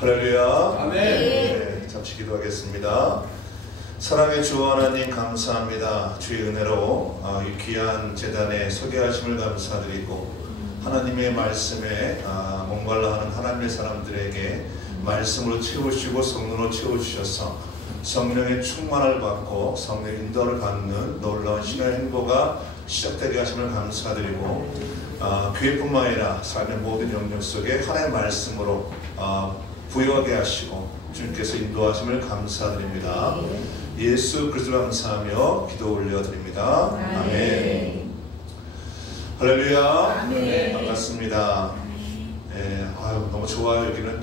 할렐루야. 아멘. 네, 잠시 기도하겠습니다. 사랑의 주 하나님 감사합니다. 주의 은혜로 이 귀한 제단에 소개하심을 감사드리고 하나님의 말씀에 목말라 하는 하나님의 사람들에게 말씀으로 채우시고 성령으로 채워주셔서 성령의 충만을 받고 성령의 인도를 받는 놀라운 신의 행보가 시작되게 하심을 감사드리고 교회뿐만 아니라 삶의 모든 영역 속에 하나님의 말씀으로 부여하게 하시고 주님께서 인도하심을 감사드립니다. 예수 그리스도를 감사하며 기도 올려드립니다. 아멘. 할렐루야. 아멘. 반갑습니다. 너무 좋아요. 여기는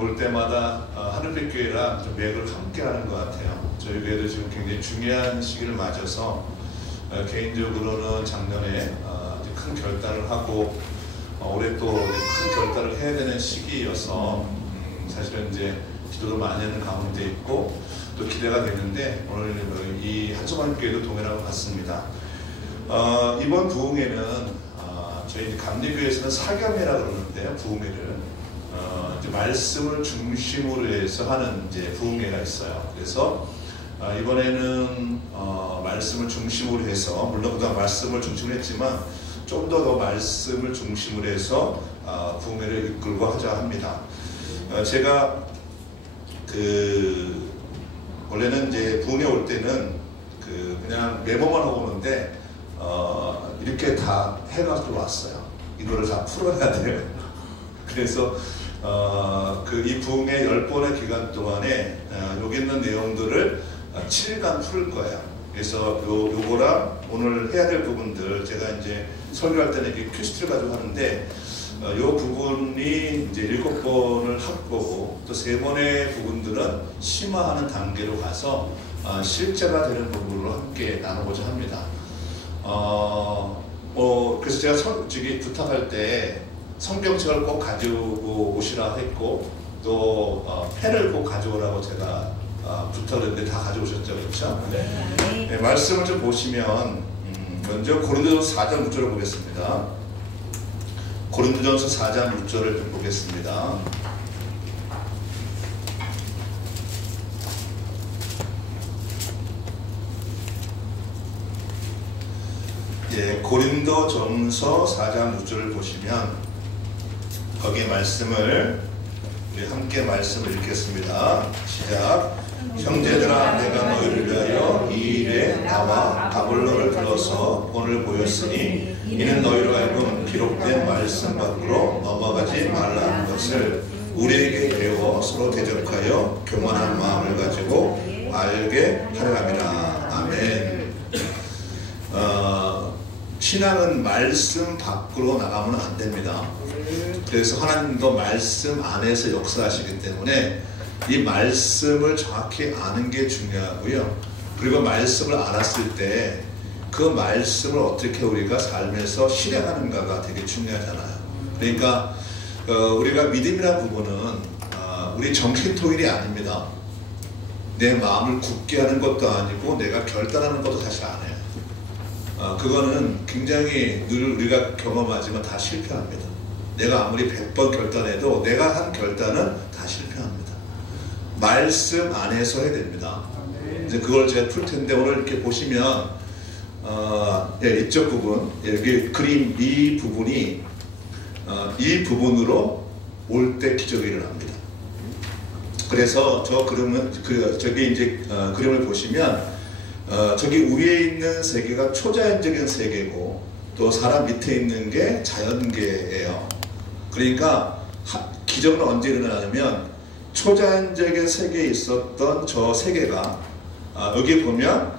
올 때마다 하늘빛 교회랑 좀 맥을 함께 하는 것 같아요. 저희 교회도 지금 굉장히 중요한 시기를 맞아서 개인적으로는 작년에 큰 결단을 하고 올해 또 큰 결단을 해야 되는 시기여서 사실은 이제 기도도 많이 하는 가운데 있고 또 기대가 되는데 오늘 이 한소만 교회도 동행하고 갔습니다. 이번 부흥회는 저희 감리교회에서는 사경회라고 그러는데요. 부흥회를 이제 말씀을 중심으로 해서 하는 이제 부흥회가 있어요. 그래서 이번에는 말씀을 중심으로 해서 물론 그동안 말씀을 중심으로 했지만 좀 더 말씀을 중심으로 해서 부흥회를 이끌고 하자 합니다. 제가 원래는 이제 부흥회 올 때는 그냥 메모만 하고 오는데 이렇게 다 해가지고 왔어요. 이거를 다 풀어야 돼요. 그래서 이 부흥회 10번의 기간 동안에 여기 있는 내용들을 7일간 풀을 거예요. 그래서 요거랑 오늘 해야 될 부분들 제가 이제 설교할 때는 이렇게 큐시트를 가지고 하는데 요 부분이 이제 7번을 할 거고 또 3번의 부분들은 심화하는 단계로 가서 실제가 되는 부분으로 함께 나누고자 합니다. 그래서 제가 부탁할 때 성경책을 꼭 가지고 오시라 했고 또 펜을 꼭 가져오라고 제가 부탁을 했는데 다 가져오셨죠, 그렇죠? 네, 말씀을 좀 보시면 먼저 고린도전서 4장 6절을 보겠습니다. 고린도전서 4장 6절을 좀 보겠습니다. 고린도전서 4장 6절을 보시면 거기에 말씀을 우리 함께 말씀을 읽겠습니다. 시작. 형제들아 내가 너희를 위하여 이 일에 나와 아볼로를 불러서 본을 보였으니 이는 너희로 하여금 기록된 말씀 밖으로 넘어가지 말라는 것을 우리에게 배워 서로 대적하여 교만한 마음을 가지고 알게 하려 함이라. 아멘. 신앙은 말씀 밖으로 나가면 안 됩니다. 그래서 하나님도 말씀 안에서 역사하시기 때문에 이 말씀을 정확히 아는 게 중요하고요. 그리고 말씀을 알았을 때 그 말씀을 어떻게 우리가 삶에서 실행하는가가 되게 중요하잖아요. 그러니까 우리가 믿음이라는 부분은 우리 정신토일이 아닙니다. 내 마음을 굳게 하는 것도 아니고 내가 결단하는 것도 사실 안 해요. 그거는 굉장히 늘 우리가 경험하지만 다 실패합니다. 내가 아무리 100번 결단해도 내가 한 결단은 다 실패합니다. 말씀 안에서 해야 됩니다. 이제 그걸 제가 풀 텐데 오늘 이렇게 보시면 이쪽 부분 여기 그림 이 부분이 이 부분으로 올 때 기적이 일어납니다. 그래서 저 그림은 저기 이제 그림을 보시면 저기 위에 있는 세계가 초자연적인 세계고 또 사람 밑에 있는 게 자연계예요. 그러니까 기적은 언제 일어나냐면 초자연적인 세계에 있었던 저 세계가 여기 보면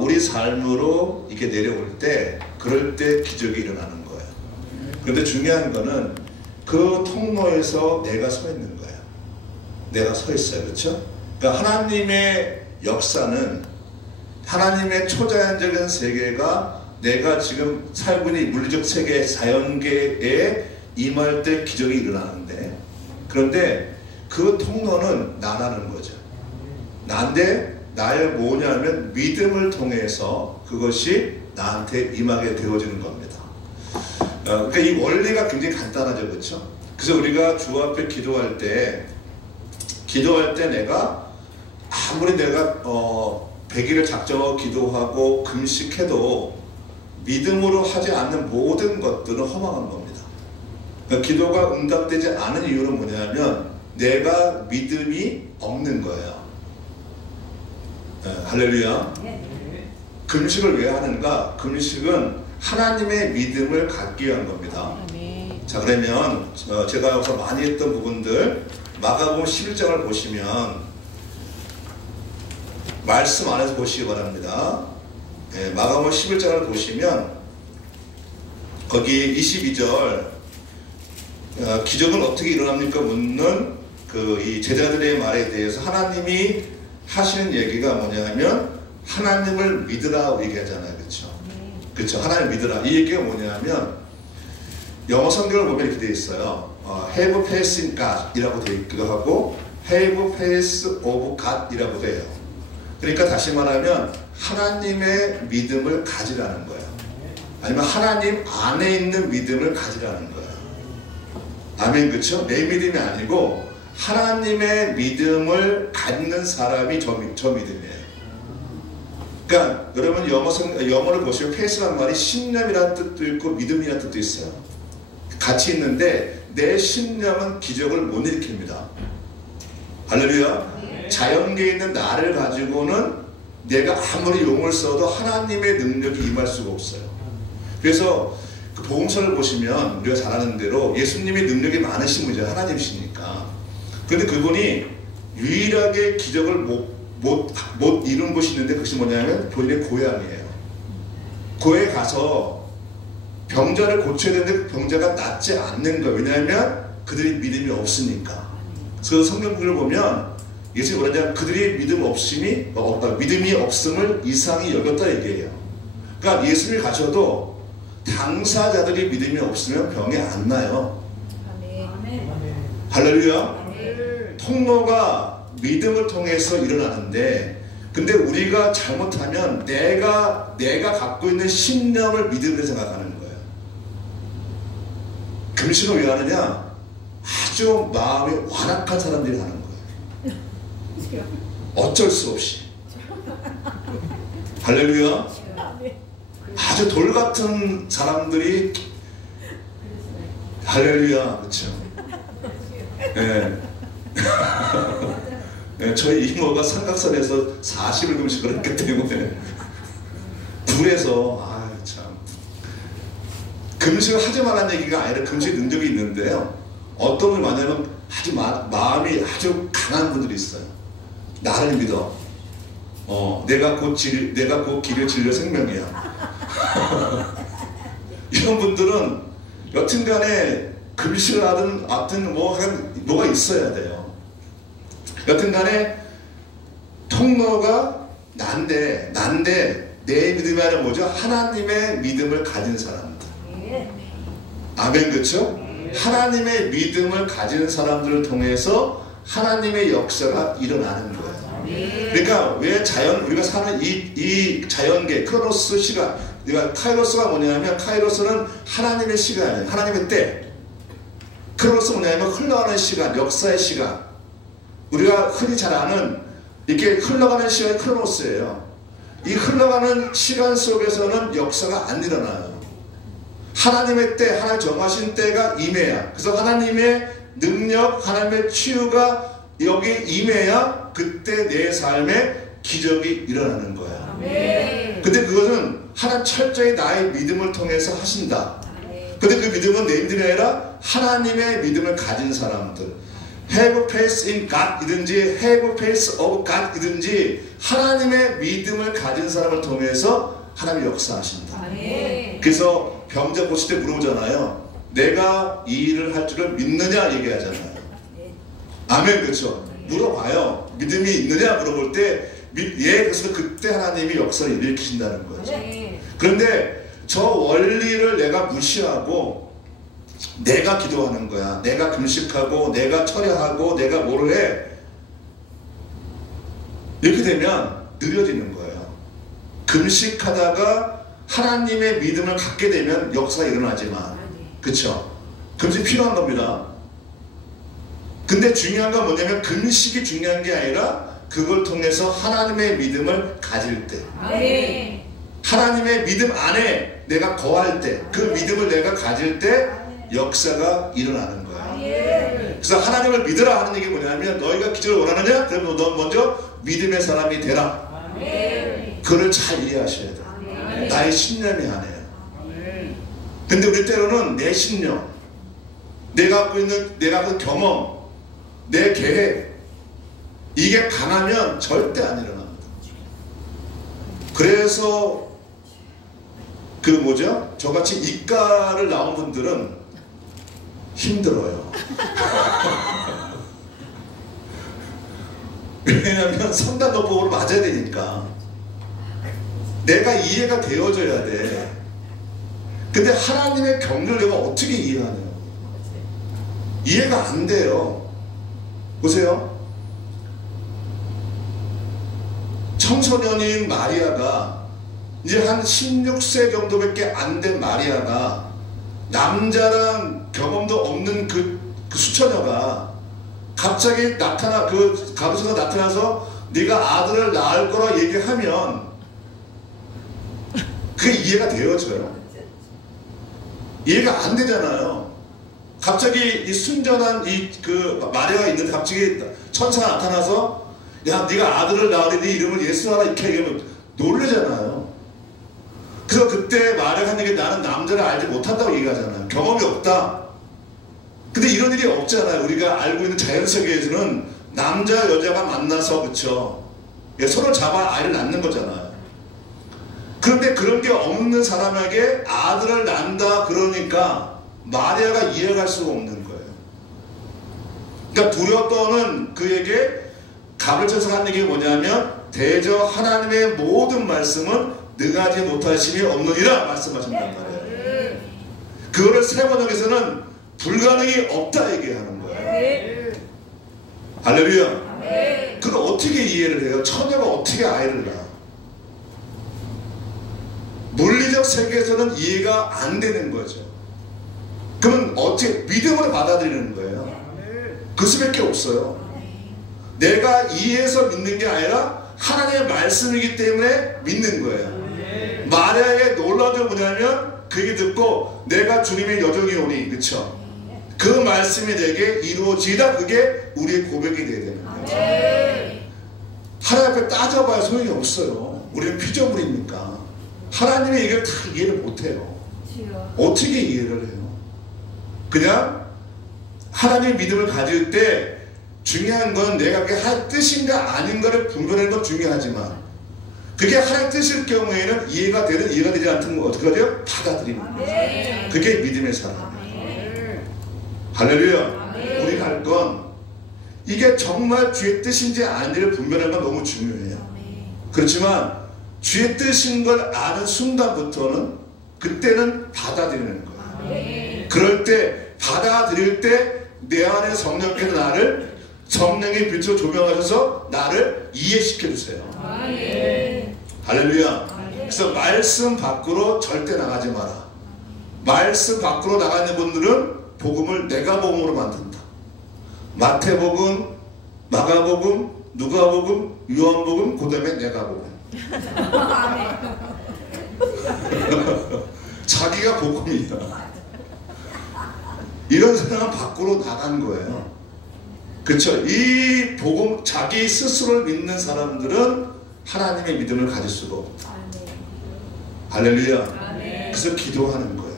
우리 삶으로 이렇게 내려올 때 그럴 때 기적이 일어나는 거예요. 그런데 중요한 거는 그 통로에서 내가 서 있는 거예요. 내가 서 있어요. 그렇죠? 그러니까 하나님의 역사는 하나님의 초자연적인 세계가 내가 지금 살고 있는 물리적 세계 자연계에 임할 때 기적이 일어나는데 그런데 그 통로는 나라는 거죠. 나인데 나의 뭐냐면 믿음을 통해서 그것이 나한테 임하게 되어지는 겁니다. 그러니까 이 원리가 굉장히 간단하죠, 그렇죠? 그래서 우리가 주 앞에 기도할 때 내가 아무리 내가 100일을 작정하고 기도하고 금식해도 믿음으로 하지 않는 모든 것들은 허망한 겁니다. 그러니까 기도가 응답되지 않은 이유는 뭐냐면 내가 믿음이 없는 거예요. 할렐루야. 금식을 왜 하는가? 금식은 하나님의 믿음을 갖기 위한 겁니다. 자, 그러면 제가 여기서 많이 했던 부분들 마가복음 11장을 보시면 말씀 안에서 보시기 바랍니다. 마가복음 11장을 보시면 거기 22절 기적은 어떻게 일어납니까? 묻는 이 제자들의 말에 대해서 하나님이 하시는 얘기가 뭐냐 하면 하나님을 믿으라 얘기하잖아요. 그렇죠? 하나님 믿으라. 이 얘기가 뭐냐면 영어 성경을 보면 이렇게 되어 있어요. have faith in God 이라고 되어 있기도 하고 have faith of God 이라고 돼요. 그러니까 다시 말하면 하나님의 믿음을 가지라는 거예요. 아니면 하나님 안에 있는 믿음을 가지라는 거예요. 아멘. 그렇죠? 내 믿음이 아니고 하나님의 믿음을 갖는 사람이 저 믿음이에요. 그러니까 여러분 영어를 보시면 faith라는 말이 신념이라는 뜻도 있고 믿음이라는 뜻도 있어요. 같이 있는데 내 신념은 기적을 못 일으킵니다. 할렐루야. 자연계에 있는 나를 가지고는 내가 아무리 용을 써도 하나님의 능력이 임할 수가 없어요. 그래서 그 복음서를 보시면 우리가 잘 아는 대로 예수님이 능력이 많으신 분이죠. 하나님이시니까. 그런데 그분이 유일하게 기적을 못 이룬 곳이 있는데 그것이 뭐냐면 본인의 고향이에요. 고향에 가서 병자를 고쳐야 되는데 병자가 낫지 않는 거예요. 왜냐하면 그들이 믿음이 없으니까. 그래서 성경구를 보면 예수님이 뭐냐면 그들이 믿음이 없음을 이상히 여겼다 얘기해요. 그러니까 예수님이 가셔도 당사자들이 믿음이 없으면 병이 안 나요. 아멘. 할렐루야. 아멘. 통로가 믿음을 통해서 일어나는데 근데 우리가 잘못하면 내가 갖고 있는 신념을 믿음으로 생각하는 거예요. 금식을 왜 하느냐? 아주 마음이 완악한 사람들이 하는 거예요. 어쩔 수 없이. 할렐루야. 아주 돌 같은 사람들이 할렐루야. 그렇죠. 네. 네, 저희 이모가 삼각산에서 40일 금식을 했기 때문에 불에서 참 금식을 하지 말라는 얘기가 아니라 금식 능력이 있는데요. 어떤 분이 많냐면 아주 마음이 아주 강한 분들이 있어요. 나를 믿어. 내가 곧 길을 진료 생명이야. 이런 분들은 여튼간에 금식을 하든 뭐가 있어야 돼요. 여튼간에 통로가 난데 내 믿음이 아니라 뭐죠? 하나님의 믿음을 가진 사람들. 아멘. 그렇죠? 하나님의 믿음을 가진 사람들을 통해서 하나님의 역사가 일어나는 거예요. 그러니까 왜 우리가 사는 이 자연계 크로노스 시간, 그러니까 카이로스가 뭐냐면 카이로스는 하나님의 시간이에요. 하나님의 때. 크로노스는 뭐냐면 흘러가는 시간, 역사의 시간. 우리가 흔히 잘 아는 이렇게 흘러가는 시간이 크로노스예요. 이 흘러가는 시간 속에서는 역사가 안 일어나요. 하나님의 때, 하나님 정하신 때가 임해야. 그래서 하나님의 능력, 하나님의 치유가 여기 임해야 그때 내 삶에 기적이 일어나는 거야. 근데 그것은 하나님 철저히 나의 믿음을 통해서 하신다. 근데 그 믿음은 내 믿음이 아니라 하나님의 믿음을 가진 사람들. have faith in God 이든지 have faith of God 이든지 하나님의 믿음을 가진 사람을 통해서 하나님이 역사하신다. 그래서 병자 고칠 때 물어보잖아요. 내가 이 일을 할 줄을 믿느냐 얘기하잖아요. 아멘. 그렇죠? 물어봐요. 믿음이 있느냐 물어볼 때 그래서 그때 하나님이 역사를 일으키신다는 거죠. 그런데 저 원리를 내가 무시하고 내가 기도하는 거야. 내가 금식하고 내가 철야하고 내가 뭐를 해. 이렇게 되면 느려지는 거예요. 금식하다가 하나님의 믿음을 갖게 되면 역사가 일어나지만 그렇죠? 금식 필요한 겁니다. 근데 중요한 건 뭐냐면 금식이 중요한 게 아니라 그걸 통해서 하나님의 믿음을 가질 때, 아멘. 하나님의 믿음 안에 내가 거할 때, 그 믿음을 내가 가질 때 역사가 일어나는 거야. 그래서 하나님을 믿으라 하는 얘기 뭐냐면 너희가 기적을 원하느냐? 그러면 넌 먼저 믿음의 사람이 되라. 그걸 잘 이해하셔야 돼. 나의 신념이 아니에요. 근데 우리 때로는 내 신념, 내가 갖고 있는 내가 그 경험, 내 계획, 이게 강하면 절대 안 일어납니다. 그래서 그 뭐죠? 저같이 이과를 나온 분들은 힘들어요. 왜냐하면 성단노법으로 맞아야 되니까 내가 이해가 되어져야 돼. 근데 하나님의 경륜을 내가 어떻게 이해하냐? 이해가 안 돼요. 보세요. 청소년인 마리아가 이제 한 16세 정도밖에 안 된 마리아가 남자랑 경험도 없는 그 수처녀가 갑자기 그 가부수가 나타나서 네가 아들을 낳을 거라 얘기하면 그게 이해가 되어져요? 이해가 안 되잖아요. 갑자기 이 순전한 그 마리아가 있는데 갑자기 천사가 나타나서 야 네가 아들을 낳으니 네 이름을 예수하라 이렇게 얘기하면 놀래잖아요. 그래서 그때 마리아가 하는 게 나는 남자를 알지 못한다고 얘기하잖아요. 경험이 없다. 근데 이런 일이 없잖아요. 우리가 알고 있는 자연 세계에서는 남자 여자가 만나서 그쵸 서로 잡아 아이를 낳는 거잖아요. 그런데 그런 게 없는 사람에게 아들을 낳는다 그러니까 마리아가 이해할 수가 없는 거예요. 그러니까 두려워 떠는 그에게 가불천사가 한 얘기가 뭐냐면 대저 하나님의 모든 말씀은 능하지 못하심이 없느니라 말씀하신단 말이에요. 그거를 세 번역에서는 불가능이 없다 얘기하는 거예요. 할렐루야. 그걸 어떻게 이해를 해요? 처녀가 어떻게 아이를 낳아? 물리적 세계에서는 이해가 안 되는 거죠. 그러면 어떻게 믿음으로 받아들이는 거예요? 그 수밖에 없어요. 내가 이해해서 믿는 게 아니라 하나님의 말씀이기 때문에 믿는 거예요. 마리아의 놀라운 점은 뭐냐면 그 얘기 듣고 내가 주님의 여종이 오니 그쵸? 그 말씀이 내게 이루어지다 그게 우리의 고백이 돼야 되는 거예요. 하나님 앞에 따져봐야 소용이 없어요. 우리는 피조물이니까 하나님의 얘기를 다 이해를 못해요. 어떻게 이해를 해요? 그냥 하나님의 믿음을 가질 때 중요한 건 내가 그게 하나님의 뜻인가 아닌가를 분별하는 건 중요하지만 그게 하나님의 뜻일 경우에는 이해가 되든 이해가 되지 않든 어떻게 하죠? 받아들이는 거죠. 그게 믿음의 사람이에요. 할렐루야. 우리가 할 건 이게 정말 주의 뜻인지 아닌지를 분별하는 건 너무 중요해요. 그렇지만 주의 뜻인 걸 아는 순간부터는 그때는 받아들이는 거예요. 그럴 때 받아들일 때 내 안에 성령께서 나를 성령의 빛으로 조명하셔서 나를 이해시켜 주세요. 할렐루야. 그래서 말씀 밖으로 절대 나가지 마라. 말씀 밖으로 나가는 분들은 복음을 내가 복음으로 만든다. 마태복음, 마가복음, 누가복음, 요한복음, 그 다음에 내가 복음. 자기가 복음이야. 이런 사람은 밖으로 나간 거예요. 그렇죠? 이 복음, 자기 스스로를 믿는 사람들은 하나님의 믿음을 가질 수가 없다. 할렐루야. 그래서 기도하는 거예요.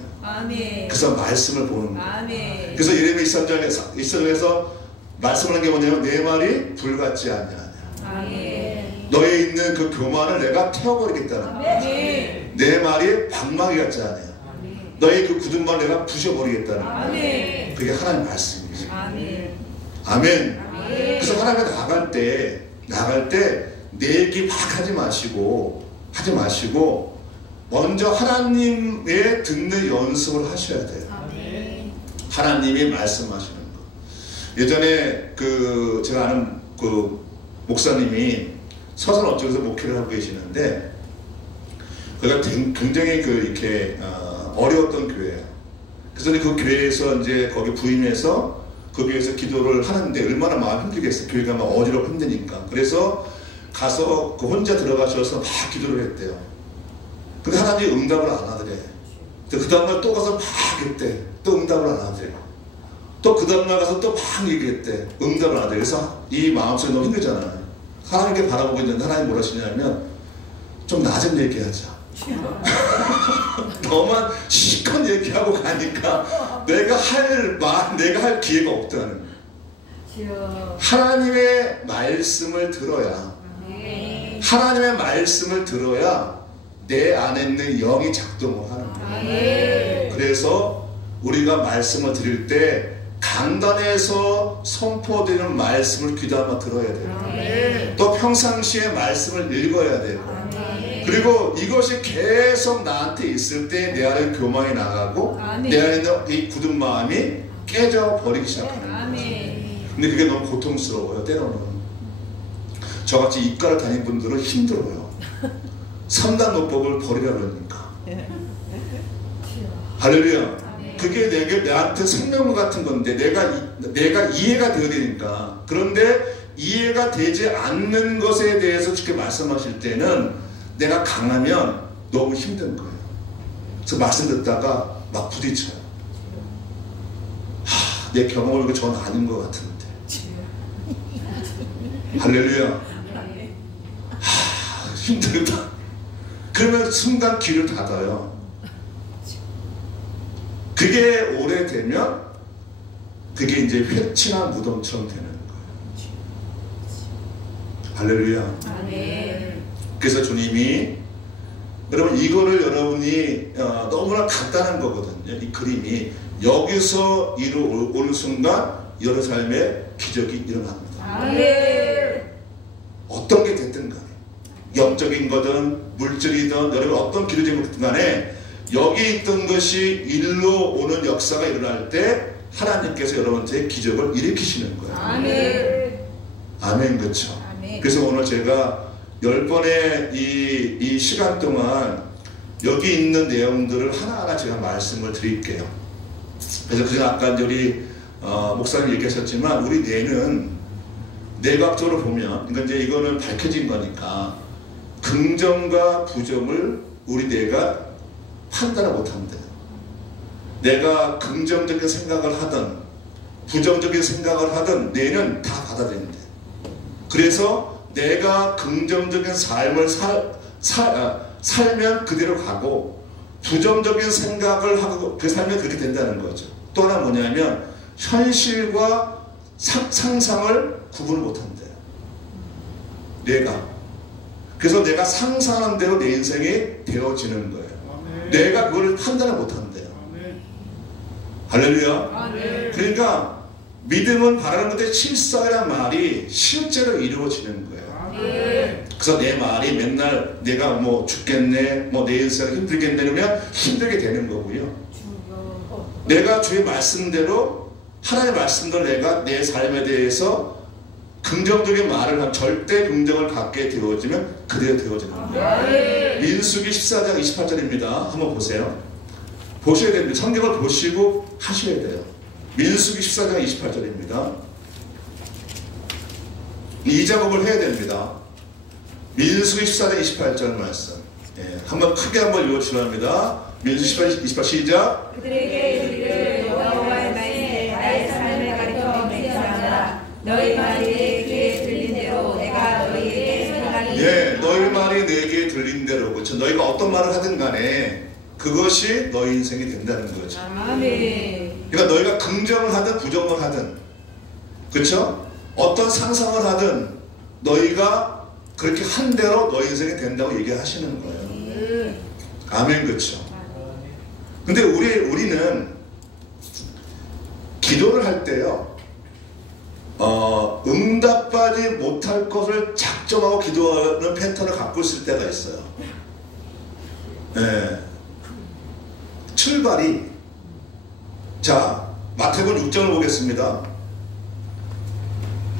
그래서 말씀을 보는 거예요. 그래서 예레미야 23장에서 말씀을 하는 게 뭐냐면 내 말이 불같지 않냐. 너에 있는 그 교만을 내가 태워버리겠다는 거예요. 내 말이 방망이 같지 않냐. 너의 그 굳은 말 내가 부셔버리겠다는 거예요. 그게 하나님의 말씀이죠. 아멘. 그래서 하나님께 나갈 때 내 얘기 막 하지 마시고 먼저 하나님의 듣는 연습을 하셔야 돼요. 하나님이 말씀하시는 거. 예전에 제가 아는 목사님이 서산 업적에서 목회를 하고 계시는데 그가 굉장히 이렇게 어려웠던 교회예요. 그래서 그 교회에서 이제 거기 부임해서 거기에서 기도를 하는데 얼마나 마음 힘들겠어요. 교회가 막 어지럽고 힘드니까. 그래서 가서 그 혼자 들어가셔서 막 기도를 했대요. 근데 하나님이 응답을 안 하더래. 그 다음날 또 가서 막 했대. 또 응답을 안 하더래. 또 그 다음날 가서 또 막 얘기했대. 응답을 안 하더래. 그래서 이 마음속이 너무 힘들잖아요. 하나님께 바라보고 있는데 하나님 뭐라 하시냐면 좀 나 좀 얘기하자. 너만 실컷 얘기하고 가니까 내가 할 기회가 없다는. 하나님의 말씀을 들어야, 하나님의 말씀을 들어야 내 안에 있는 영이 작동을 하는 거예요. 그래서 우리가 말씀을 드릴 때 강단에서 선포되는 말씀을 귀담아 들어야 돼요. 또 평상시에 말씀을 읽어야 되고, 그리고 이것이 계속 나한테 있을 때 내 안에 교만이 나가고 내 안에 있는 이 굳은 마음이 깨져버리기 시작하는 거예요. 근데 그게 너무 고통스러워요. 때로는 저같이 입가를 다닌 분들은 힘들어요. 3단 노법을 버리라 그러니까. 할렐루야. 그게 나한테 생명과 같은 건데 내가 이해가 되어야 되니까. 그런데 이해가 되지 않는 것에 대해서 쉽게 말씀하실 때는 내가 강하면 너무 힘든 거예요. 그래서 말씀 듣다가 막 부딪혀요. 내 경험을 보고 저는 아닌 것 같은데. 할렐루야. 힘들다. 그러면 순간 귀를 닫아요. 그게 오래되면 그게 이제 회치나 무덤처럼 되는 거예요. 할렐루야. 그래서 주님이, 여러분 이거를 여러분이 너무나 간단한 거거든요. 이 그림이 여기서 이루어올 순간 여러 삶의 기적이 일어납니다. 어떤 게 됐든 간에, 영적인 거든 물질이든 여러분 어떤 기도적인 것든 간에 여기 있던 것이 일로 오는 역사가 일어날 때 하나님께서 여러분한테 기적을 일으키시는 거예요. 아멘. 그렇죠. 그래서 오늘 제가 10번의 이 시간 동안 여기 있는 내용들을 하나하나 제가 말씀을 드릴게요. 그래서 그전 아까 우리 목사님 얘기하셨지만 우리 뇌는 내과학적으로 보면, 그러니까 이제 이거는 밝혀진 거니까 긍정과 부정을 우리 뇌가 판단을 못한대요. 내가 긍정적인 생각을 하든 부정적인 생각을 하든 뇌는 다 받아들인대. 그래서 내가 긍정적인 삶을 살면 그대로 가고 부정적인 생각을 하고 그 삶이 그렇게 된다는 거죠. 또 하나 뭐냐면 현실과 상상을 구분을 못한대요. 뇌가. 그래서 내가 상상하는 대로 내 인생이 되어지는 거예요. 내가 그걸 판단을 못한대요. 할렐루야. 그러니까 믿음은 바라는 것에 실상이라는 말이 실제로 이루어지는 거예요. 그래서 내 말이 맨날 내가 뭐 죽겠네, 뭐 내 인생 힘들겠네 이러면 힘들게 되는 거고요. 내가 주의 말씀대로, 하나님의 말씀대로 내가 내 삶에 대해서 긍정적인 말을 하면 절대 긍정을 갖게 되어지면 그대로 되어지는 거예요. 민수기 14장 28절입니다. 한번 보세요. 보셔야 됩니다. 성경을 보시고 하셔야 돼요. 민수기 14장 28절입니다. 이 작업을 해야 됩니다. 민수기 14장 28절 말씀. 한번 크게 한번 읽어주시기 합니다. 민수기 28 시작. 그들에게 이르기를 여호와의 말씀에 나의 삶을 가르쳐 맹세하라. 너희 말이 내 귀에 들린 대로 내가 너희에게 선하리. 너희 말이 내게 들린 대로, 그렇죠. 너희가 어떤 말을 하든 간에 그것이 너희 인생이 된다는 거죠. 아멘. 그러니까 너희가 긍정을 하든 부정을 하든, 그렇죠? 어떤 상상을 하든 너희가 그렇게 한 대로 너희 인생이 된다고 얘기하시는 거예요. 아멘. 그렇죠. 근데 우리는 기도를 할 때요, 응답받지 못할 것을 작정하고 기도하는 패턴을 갖고 있을 때가 있어요. 출발이, 자, 마태복음 6장을 보겠습니다.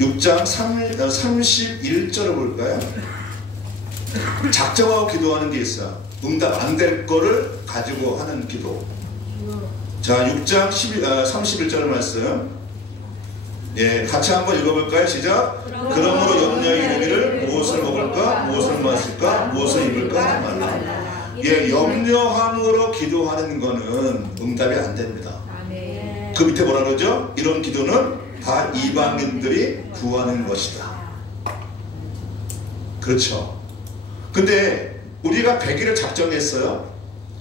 6장 31절을 볼까요? 작정하고 기도하는 게 있어요. 응답 안 될 거를 가지고 하는 기도. 자, 6장 31절 말씀. 예, 같이 한번 읽어볼까요? 시작. 그러므로 염려에 이르기를 무엇을 먹을까, 무엇을 마실까, 무엇을 입을까 하지 말라. 예, 염려함으로 기도하는 거는 응답이 안 됩니다. 그 밑에 뭐라 그러죠? 이런 기도는 다 이방인들이 구하는 것이다. 그렇죠. 근데 우리가 100일을 작정했어요.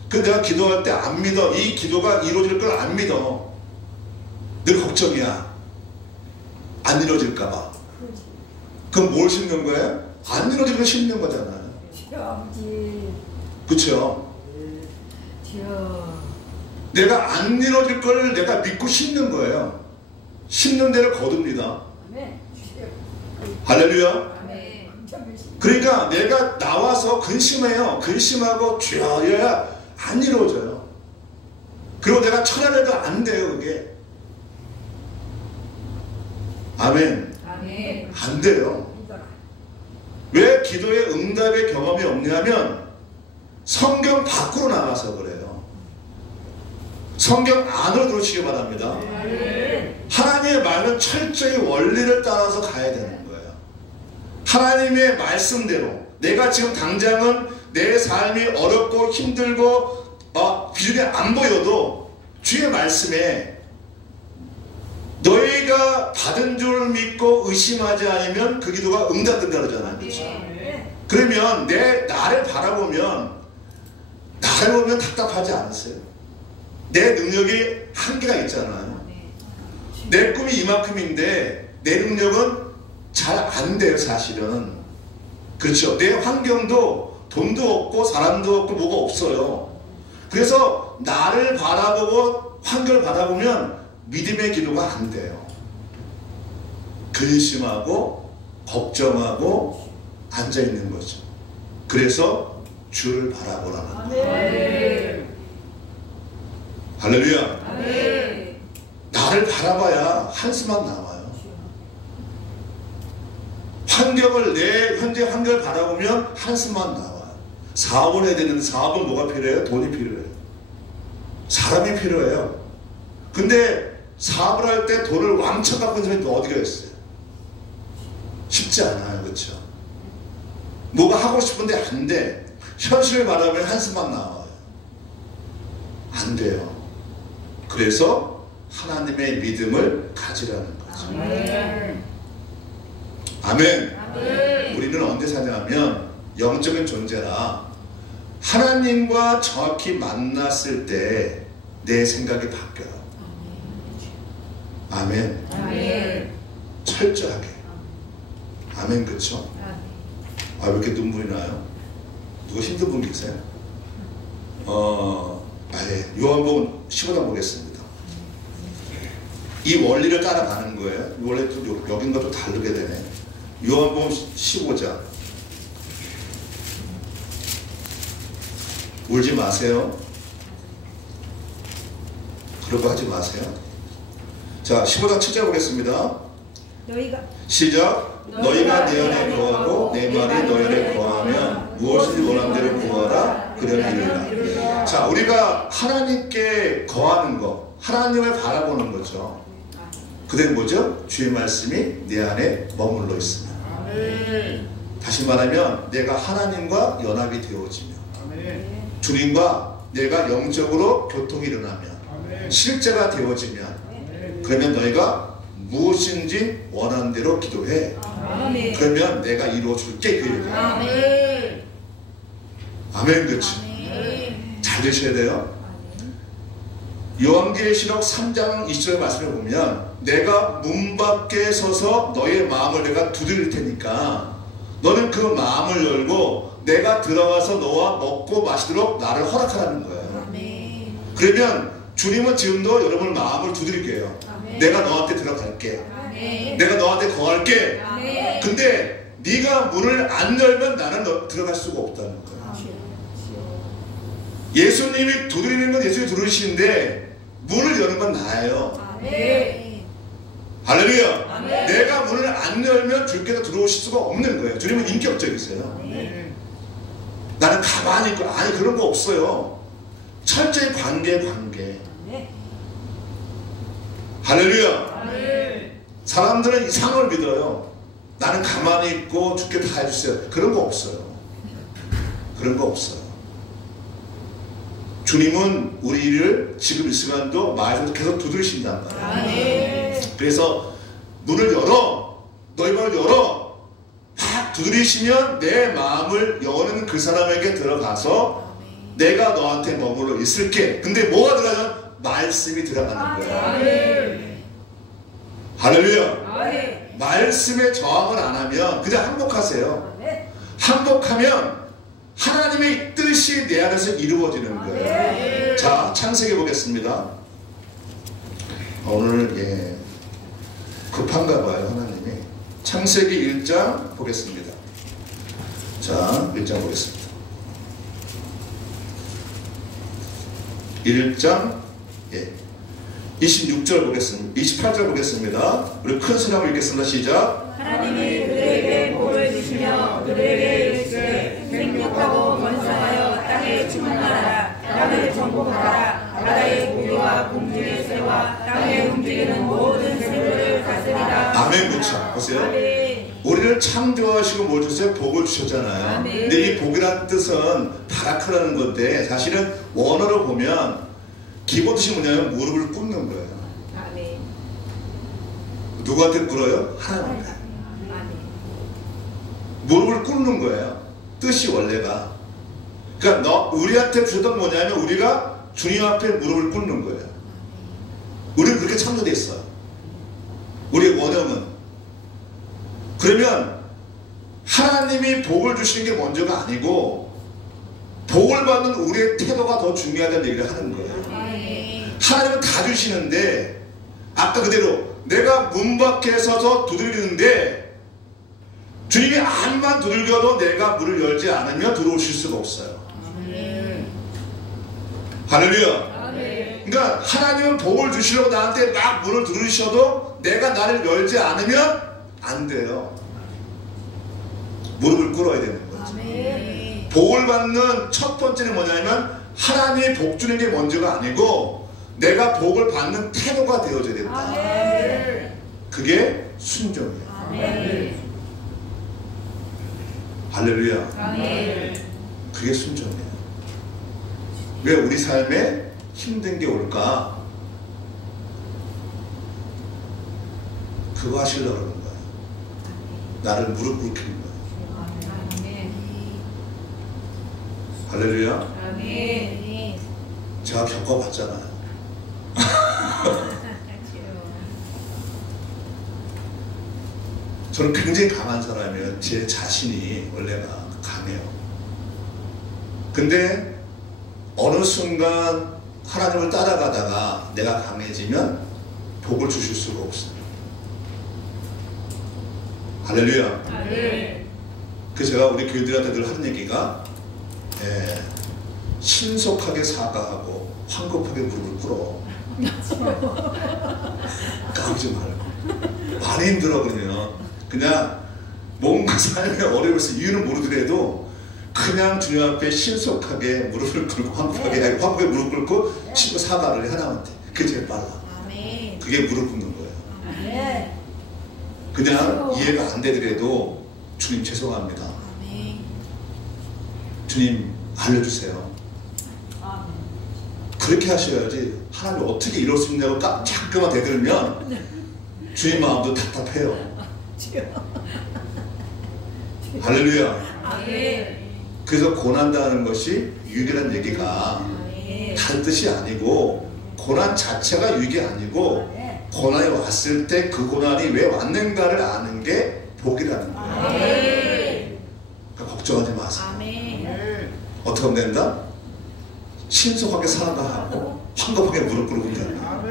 근데 내가 기도할 때 안 믿어. 이 기도가 이루어질 걸 안 믿어. 늘 걱정이야. 안 이루어질까봐. 그럼 뭘 심는 거예요? 안 이루어질 걸 심는 거잖아요. 그렇죠. 내가 안 이루어질 걸 내가 믿고 심는 거예요. 심는 데를 거둡니다. 할렐루야. 그러니까 내가 나와서 근심해요. 근심하고 주여야 안 이루어져요. 그리고 내가 천안해도 안 돼요. 그게. 아멘. 안 돼요. 왜 기도의 응답의 경험이 없냐면 성경 밖으로 나가서 그래요. 성경 안으로 들어오시기 바랍니다. 하나님의 말은 철저히 원리를 따라서 가야 되는 거예요. 하나님의 말씀대로. 내가 지금 당장은 내 삶이 어렵고 힘들고 비전이 안 보여도 주의 말씀에 너희가 받은 줄 믿고 의심하지 않으면 그 기도가 응답된다 그러잖아요. 그렇죠? 그러면 나를 바라보면 답답하지 않으세요? 내 능력이 한계가 있잖아요. 내 꿈이 이만큼인데 내 능력은 잘 안 돼요. 사실은. 그렇죠. 내 환경도 돈도 없고 사람도 없고 뭐가 없어요. 그래서 나를 바라보고 환경을 바라보면 믿음의 기도가 안 돼요. 근심하고 걱정하고 앉아있는 거죠. 그래서 주를 바라보라는 거예요. 할렐루야. 나를 바라봐야 한숨만 나와요. 내 현재 환경을 바라보면 한숨만 나와요. 사업을 해야 되는데 사업은 뭐가 필요해요? 돈이 필요해요. 사람이 필요해요. 근데 사업을 할 때 돈을 왕창 갖고 있는 사람이 어디가 있어요? 쉽지 않아요. 그렇죠? 뭐가 하고 싶은데 안 돼. 현실을 바라보면 한숨만 나와요. 안 돼요. 그래서 하나님의 믿음을 가지라는 거죠. 아멘. 우리는 언제 사냐면 영적인 존재라 하나님과 정확히 만났을 때 내 생각이 바뀌어요. 아멘. 철저하게. 아멘. 그렇죠? 왜 이렇게 눈물이 나요? 누가 힘든 분 계세요? 요한복음 15장 보겠습니다. 이 원리를 따라가는 거예요. 원래 또 여긴가 또 다르게 되네. 요한복음 15장. 울지 마세요. 그런 거 하지 마세요. 자, 15장 7절 보겠습니다. 시작. 너희가 내 안에 거하고 내 말이 너희 안에 거하면 무엇이든지 원하는 대로 구하라. 그러면 이르리라. 자, 우리가 하나님께 거하는 거, 하나님을 바라보는 거죠. 그대로 뭐죠? 주의 말씀이 내 안에 머물러 있습니다. 다시 말하면 내가 하나님과 연합이 되어지며 주님과 내가 영적으로 교통이 일어나면 실제가 되어지면 그러면 너희가 무엇인지 원하는 대로 기도해. 그러면 내가 이루어줄게. 그 얘기예요. 아멘. 그렇지. 잘 되셔야 돼요. 요한계시록 3장 20절 말씀을 보면 내가 문 밖에 서서 너의 마음을 내가 두드릴 테니까 너는 그 마음을 열고 내가 들어가서 너와 먹고 마시도록 나를 허락하라는 거예요. 그러면 주님은 지금도 여러분 마음을 두드릴게요. 내가 너한테 들어갈게. 내가 너한테 거할게. 근데 네가 문을 안 열면 나는 들어갈 수가 없다는 거예요. 예수님이 두드리는 건 예수님이 두드리시는데 문을 여는 건 나예요. 할렐루야. 내가 문을 안 열면 주께서 들어오실 수가 없는 거예요. 주님은 인격적이세요. 나는 가만히 있고 아니 그런 거 없어요. 철저히 관계. 할렐루야. 사람들은 이상을 믿어요. 나는 가만히 있고 주께 다 해주세요. 그런 거 없어요. 그런 거 없어요. 주님은 우리를 지금 이 시간도 마음에서 계속 두드리신단 말이에요. 그래서 문을 열어, 너희 마음을 열어, 막 두드리시면 내 마음을 여는 그 사람에게 들어가서 내가 너한테 머물러 있을게. 근데 뭐가 들어가죠? 말씀이 들어가는 거예요. 할렐루야. 말씀에 저항을 안 하면 그냥 항복하세요. 항복하면 하나님의 뜻이 내 안에서 이루어지는 거예요. 자, 창세기 보겠습니다. 오늘 급한가 봐요, 하나님이. 창세기 1장 보겠습니다. 자, 1장 보겠습니다. 1장 26절 보겠습니다. 28절 보겠습니다. 우리 큰 소리로 읽겠습니다. 시작. 하나님이 그들에게 복을 주시며 그들에게 이르시되 생육하고 번성하여 땅에 충만하라. 땅을 정복하라. 바다의 고기와 공중의 새와 땅에 움직이는 모든 생물을 다스리라. 아멘. 그렇죠. 보세요. 아멘. 우리를 창조하시고 뭘 주세요? 복을 주셨잖아요. 아멘. 근데 이 복이라는 뜻은 바라크라는 건데 사실은 원어로 보면 기본 뜻이 뭐냐면 무릎을 꿇는 거예요. 아멘. 누구한테 꿇어요? 하나님한테. 아멘. 무릎을 꿇는 거예요. 뜻이 원래가. 그러니까 우리한테 주셨던 뭐냐면 우리가 주님 앞에 무릎을 꿇는 거예요. 우리는 그렇게 창조되어 있어요. 우리의 원형은. 그러면 하나님이 복을 주시는 게 먼저가 아니고 복을 받는 우리의 태도가 더 중요하다는 얘기를 하는 거예요. 하나님은 다 주시는데 아까 그대로 내가 문 밖에 서서 두들기는데 주님이 안만 두들겨도 내가 문을 열지 않으면 들어오실 수가 없어요. 할렐루야. 그러니까 하나님은 복을 주시려고 나한테 막 문을 두드리셔도 내가 나를 열지 않으면 안 돼요. 무릎을 꿇어야 되는 거죠. 복을 받는 첫 번째는 뭐냐면 하나님이 복 주는 게 먼저가 아니고 내가 복을 받는 태도가 되어져야 된다. 그게 순종이에요. 할렐루야. 그게 순종이에요. 왜 우리 삶에 힘든 게 올까? 그거 하시려고 그러는 거예요. 나를 무릎 꿇히는 거예요. 할렐루야. 제가 겪어봤잖아요. 저는 굉장히 강한 사람이에요. 제 자신이 원래가 강해요. 근데 어느 순간 하나님을 따라가다가 내가 강해지면 복을 주실 수가 없어요. 할렐루야. 그래서 제가 우리 교인들한테 늘 하는 얘기가 신속하게 사과하고 황급하게 무릎을 꿇어. 까부지 말고. 많이 힘들어 그냥 뭔가 삶에 어려워서 이유는 모르더라도 그냥 주님 앞에 신속하게 무릎을 꿇고 황급하게 무릎 꿇고 신고 사과를 해 하나님한테. 그게 제일 빨라. 그게 무릎 꿇는 거예요. 그냥 이해가 안 되더라도 주님 죄송합니다. 주님 알려주세요. 그렇게 하셔야지. 하나님 어떻게 이럴 수 있냐고 자꾸만 대들면 주님 마음도 답답해요. 할렐루야. 그래서 고난당하는 것이 유익이라는 얘기가 다른 뜻이 아니고 고난 자체가 유익이 아니고 고난이 왔을 때 그 고난이 왜 왔는가를 아는 게 복이라는 거예요. 그러니까 걱정하지 마세요. 어떻게 하면 된다? 신속하게 사과하고 황급하게 무릎 꿇고 된다.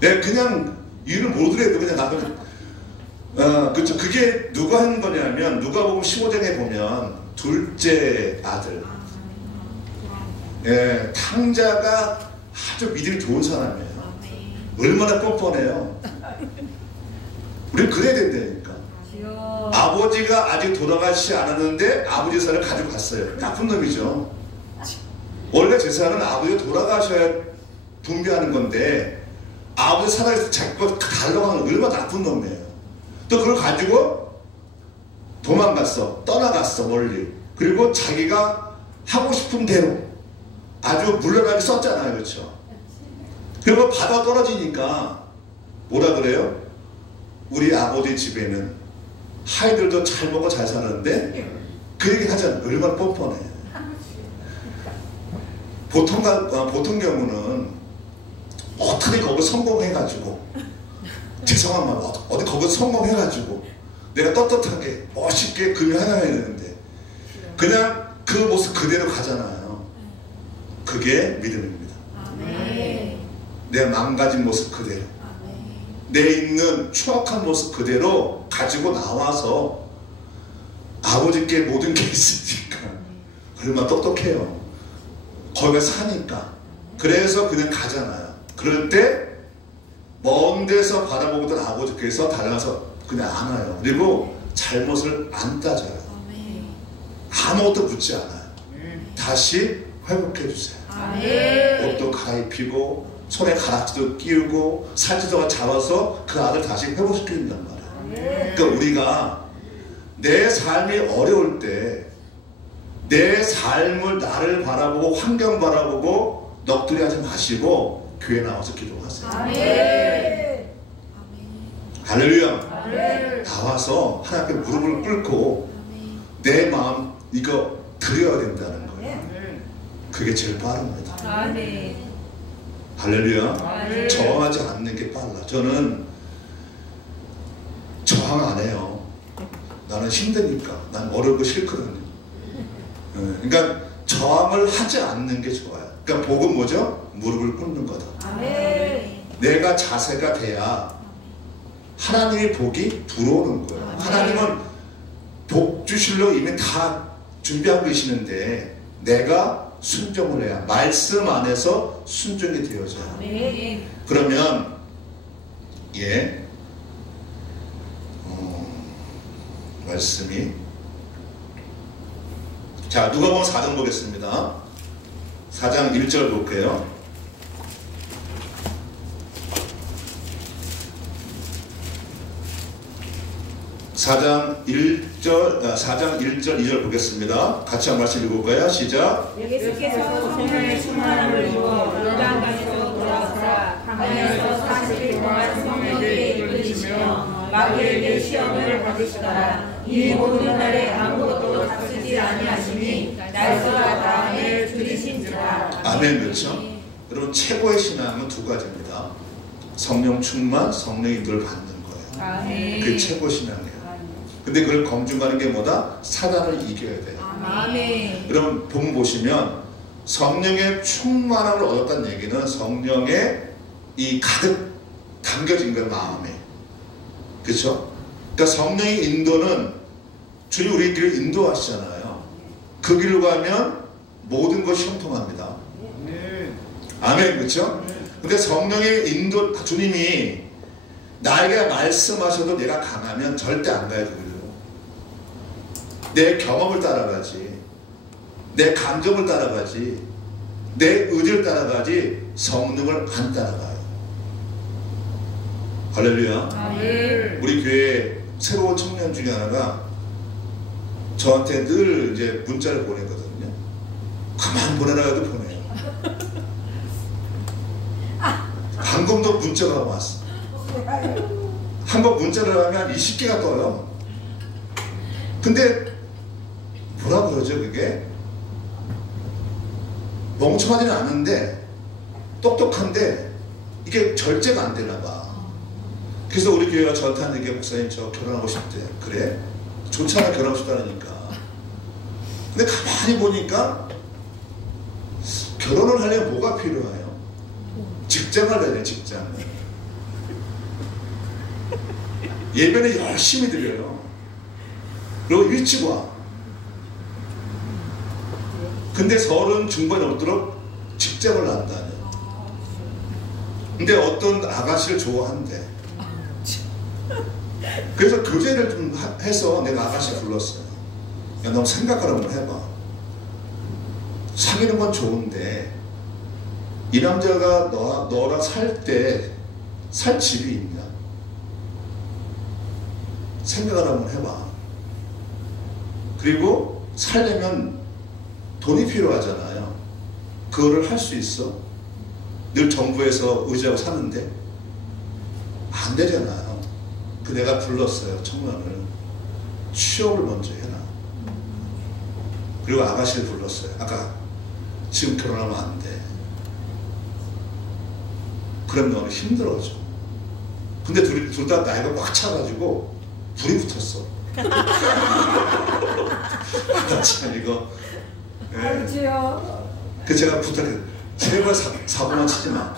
네, 그냥 이유를 모르더라도 그냥 나도 그렇죠. 그게 누가 하는 거냐면 누가복음 15장에 보면 둘째 아들 탕자가 아주 믿음이 좋은 사람이에요. 얼마나 뻔뻔해요. 우리는 그래야 된다니까. 아버지가 아직 돌아가시지 않았는데 아버지 재산을 가지고 갔어요. 나쁜 놈이죠. 원래 재산은 아버지가 돌아가셔야 분배하는 건데 아버지 살아있을 때 자기 거 달라고 하는 얼마나 나쁜 놈이에요. 또 그걸 가지고 도망갔어. 떠나갔어 멀리. 그리고 자기가 하고 싶은 대로 아주 물러나게 썼잖아요. 그렇죠? 그리고 받아 떨어지니까 뭐라 그래요? 우리 아버지 집에는 아이들도 잘 먹고 잘 사는데 그 얘기 하잖아요. 얼마나 뻔뻔해. 보통 경우는 어떻게 거기 성공해가지고 죄송한 말 어디 거기 성공해가지고 내가 떳떳하게 멋있게 금연해야 되는데 그냥 그 모습 그대로 가잖아요. 그게 믿음입니다. 내 망가진 모습 그대로, 내 있는 추악한 모습 그대로 가지고 나와서 아버지께 모든 게 있으니까 얼마나 똑똑해요. 거기가 사니까. 그래서 그냥 가잖아요. 그럴 때 먼 데서 바라보던 아버지께서 달려가서 그냥 안아요. 그리고 잘못을 안 따져요. 아무것도 묻지 않아요. 다시 회복해 주세요. 옷도 갈아입히고 손에 가락지도 끼우고 살찌다가 잡아서 그 아들 다시 회복시켜준단 말이에요. 그러니까 우리가 내 삶이 어려울 때 내 삶을 나를 바라보고 환경 바라보고 넋두리 하지 마시고 교회 나와서 기도하세요. 할렐루야. 나와서 하나님께 무릎을 꿇고 내 마음 이거 드려야 된다는 거예요. 그게 제일 빠릅니다. 할렐루야. 저항하지 않는 게 빨라. 저는 저항 안 해요. 나는 힘드니까. 난 어렵고 싫거든요. 그러니까 저항을 하지 않는 게 좋아요. 그러니까 복은 뭐죠? 무릎을 꿇는 거다. 내가 자세가 돼야 하나님의 복이 들어오는 거예요. 하나님은 복 주실로 이미 다 준비하고 계시는데 내가 순종을 해야 말씀 안에서 순종이 되어져요. 그러면 말씀이 자 누가복음 4장 보겠습니다. 4장 1절 볼게요. 4장 1절 2절 보겠습니다. 같이 한 말씀 읽어볼까요? 시작. 예수께서 성령의 충만함을 입어 요단강에서 돌아오사 강야에서 40일 동안 성령에게 이끌리시며 마귀에게 시험을 받으시더라. 이 모든 날에 아무것도 다투지 아니하시니 날짜가 다음에 줄이신지라. 아멘. 그렇죠? 여러분 최고의 신앙은 두 가지입니다. 성령 충만, 성령 인도를 받는 거예요. 아멘. 그게 최고 신앙이에요. 근데 그걸 검증하는 게 뭐다? 사단을 이겨야 돼요. 아멘. 그럼 본 보시면 성령의 충만함을 얻었다는 얘기는 성령의 이 가득 담겨진 거예요. 마음에. 그렇죠? 그러니까 성령의 인도는 주님 우리 길을 인도하시잖아요. 그 길로 가면 모든 것이 형통합니다. 아멘. 그렇죠? 근데 성령의 인도 주님이 나에게 말씀하셔도 내가 강하면 절대 안 가요. 그 길로. 내 경험을 따라가지, 내 감정을 따라가지, 내 의지를 따라가지 성령을 안 따라가요. 할렐루야. 우리 교회 새로운 청년 중에 하나가 저한테 늘 이제 문자를 보내거든요. 그만 보내라 해도 보내요. 방금도 문자가 왔어. 한번 문자를 하면 20개가 떠요. 근데 뭐라 그러죠 그게? 멍청하지는 않은데 똑똑한데 이게 절제가 안 되나 봐. 그래서 우리 교회가 저한테 하는 게 목사님 저 결혼하고 싶대. 그래? 좋잖아 결혼하고 싶다니까. 근데 가만히 보니까 결혼을 하려면 뭐가 필요해요? 직장을 해야 돼. 직장. 예배는 열심히 드려요. 그리고 일찍 와. 근데 30 중반이 넘도록 직장을 안 다녀. 근데 어떤 아가씨를 좋아한대. 그래서 교제를 좀 해서 내가 아가씨 불렀어요. 야, 너 생각을 한번 해봐. 사귀는 건 좋은데 이 남자가 너랑 살 때 살 집이 있냐? 생각을 한번 해봐. 그리고 살려면 돈이 필요하잖아요. 그거를 할 수 있어? 늘 정부에서 의지하고 사는데 안 되잖아요. 그 내가 불렀어요. 청년을. 취업을 먼저 해라. 그리고 아가씨를 불렀어요. 아까 지금 결혼하면 안 돼. 그럼 너는 힘들어져. 근데 둘 다 나이가 꽉 차가지고 불이 붙었어. 참 이거. 알지요. 그 제가 부탁해. 제발 사고만 치지 마.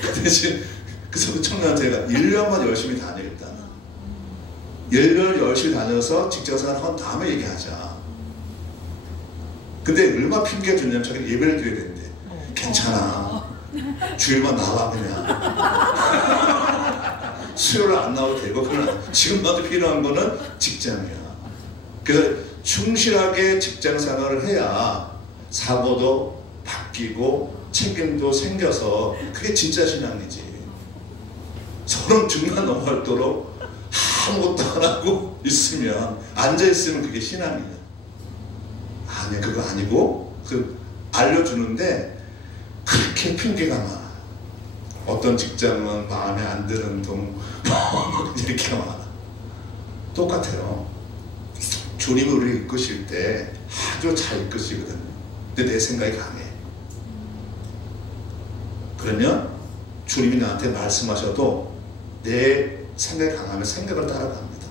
그 대신 그 청년한테 제가 1년만 열심히 다니겠다. 1년 열심히 다녀서 직장생활 한 다음에 얘기하자. 근데 얼마나 핑계 줬냐면 자기는 예배를 드려야 되는데 괜찮아. 주일만 나와 그냥. 수요일 안 나와도 되고 그러나 지금 나도 필요한 거는 직장이야. 그래서 충실하게 직장 생활을 해야 사고도 바뀌고 책임도 생겨서 그게 진짜 신앙이지. 저는 중간 넘어갈도록 아무것도 안 하고 있으면 앉아있으면 그게 신앙이야. 아니 그거 아니고 그 알려주는데 그렇게 핑계가 많아. 어떤 직장은 마음에 안 드는 동 이렇게 많아. 똑같아요. 주님이 우리를 이끄실 때 아주 잘 이끄시거든요. 근데 내 생각이 강해. 그러면 주님이 나한테 말씀하셔도 내 생각이 강하면 생각을 따라갑니다.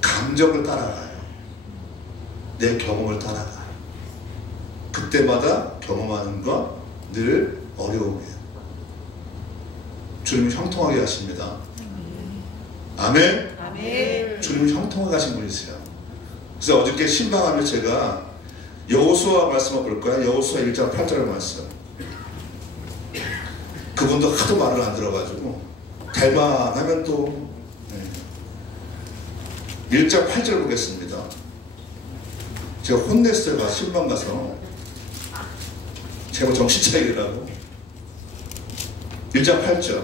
감정을 따라가요. 내 경험을 따라가요. 그때마다 경험하는 건 늘 어려움이에요. 주님이 형통하게 하십니다. 아멘. 아멘. 주님이 형통하게 하신 분이세요. 그래서 어저께 신방하며 제가 여호수아 말씀을 볼 거예요. 여호수아 1장 8절 말씀. 그분도 하도 말을 안 들어가지고 대만하면 또 1장 8절 보겠습니다. 제가 혼냈어요. 신방 가서 제가 정신 차리라고. 1장 8절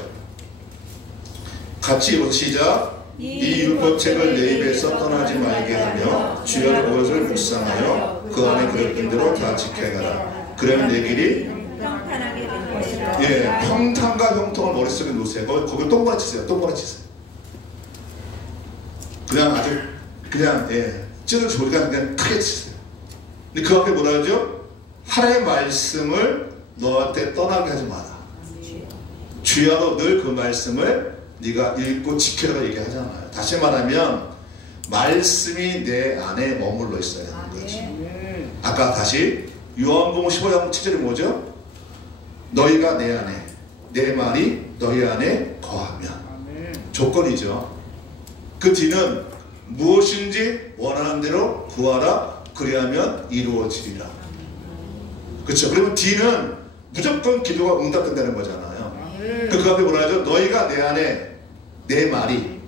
같이 읽어 시작. 이 율법책을 내 입에서 떠나지 말게 하며 주의 그것을 묵상하여 그 안에 그릇된 대로 다 지켜가라. 그러면 내 길이 평탄하게 될 것이라. 예, 평탄과 형통을 머릿속에 놓으세요. 거기 똥바라 치세요. 똥바라 치세요. 그냥 아주 그냥 찌를 소리가 그냥 크게 치세요. 근데 그 앞에 뭐라 하죠? 하나님의 말씀을 너한테 떠나게 하지 마라. 주야로 늘 그 말씀을 네가 읽고 지키라고 얘기하잖아요. 다시 말하면 말씀이 내 안에 머물러 있어야 하는 거지. 아까 다시 요한복음 15장 7절이 뭐죠? 너희가 내 안에, 내 말이 너희 안에 거하면. 조건이죠. 그 뒤는 무엇인지 원하는 대로 구하라. 그리하면 이루어지리라. 그렇죠. 그러면 뒤는 무조건 기도가 응답된다는 거잖아요. 그 앞에 뭐라 하죠? 너희가 내 안에, 내 말이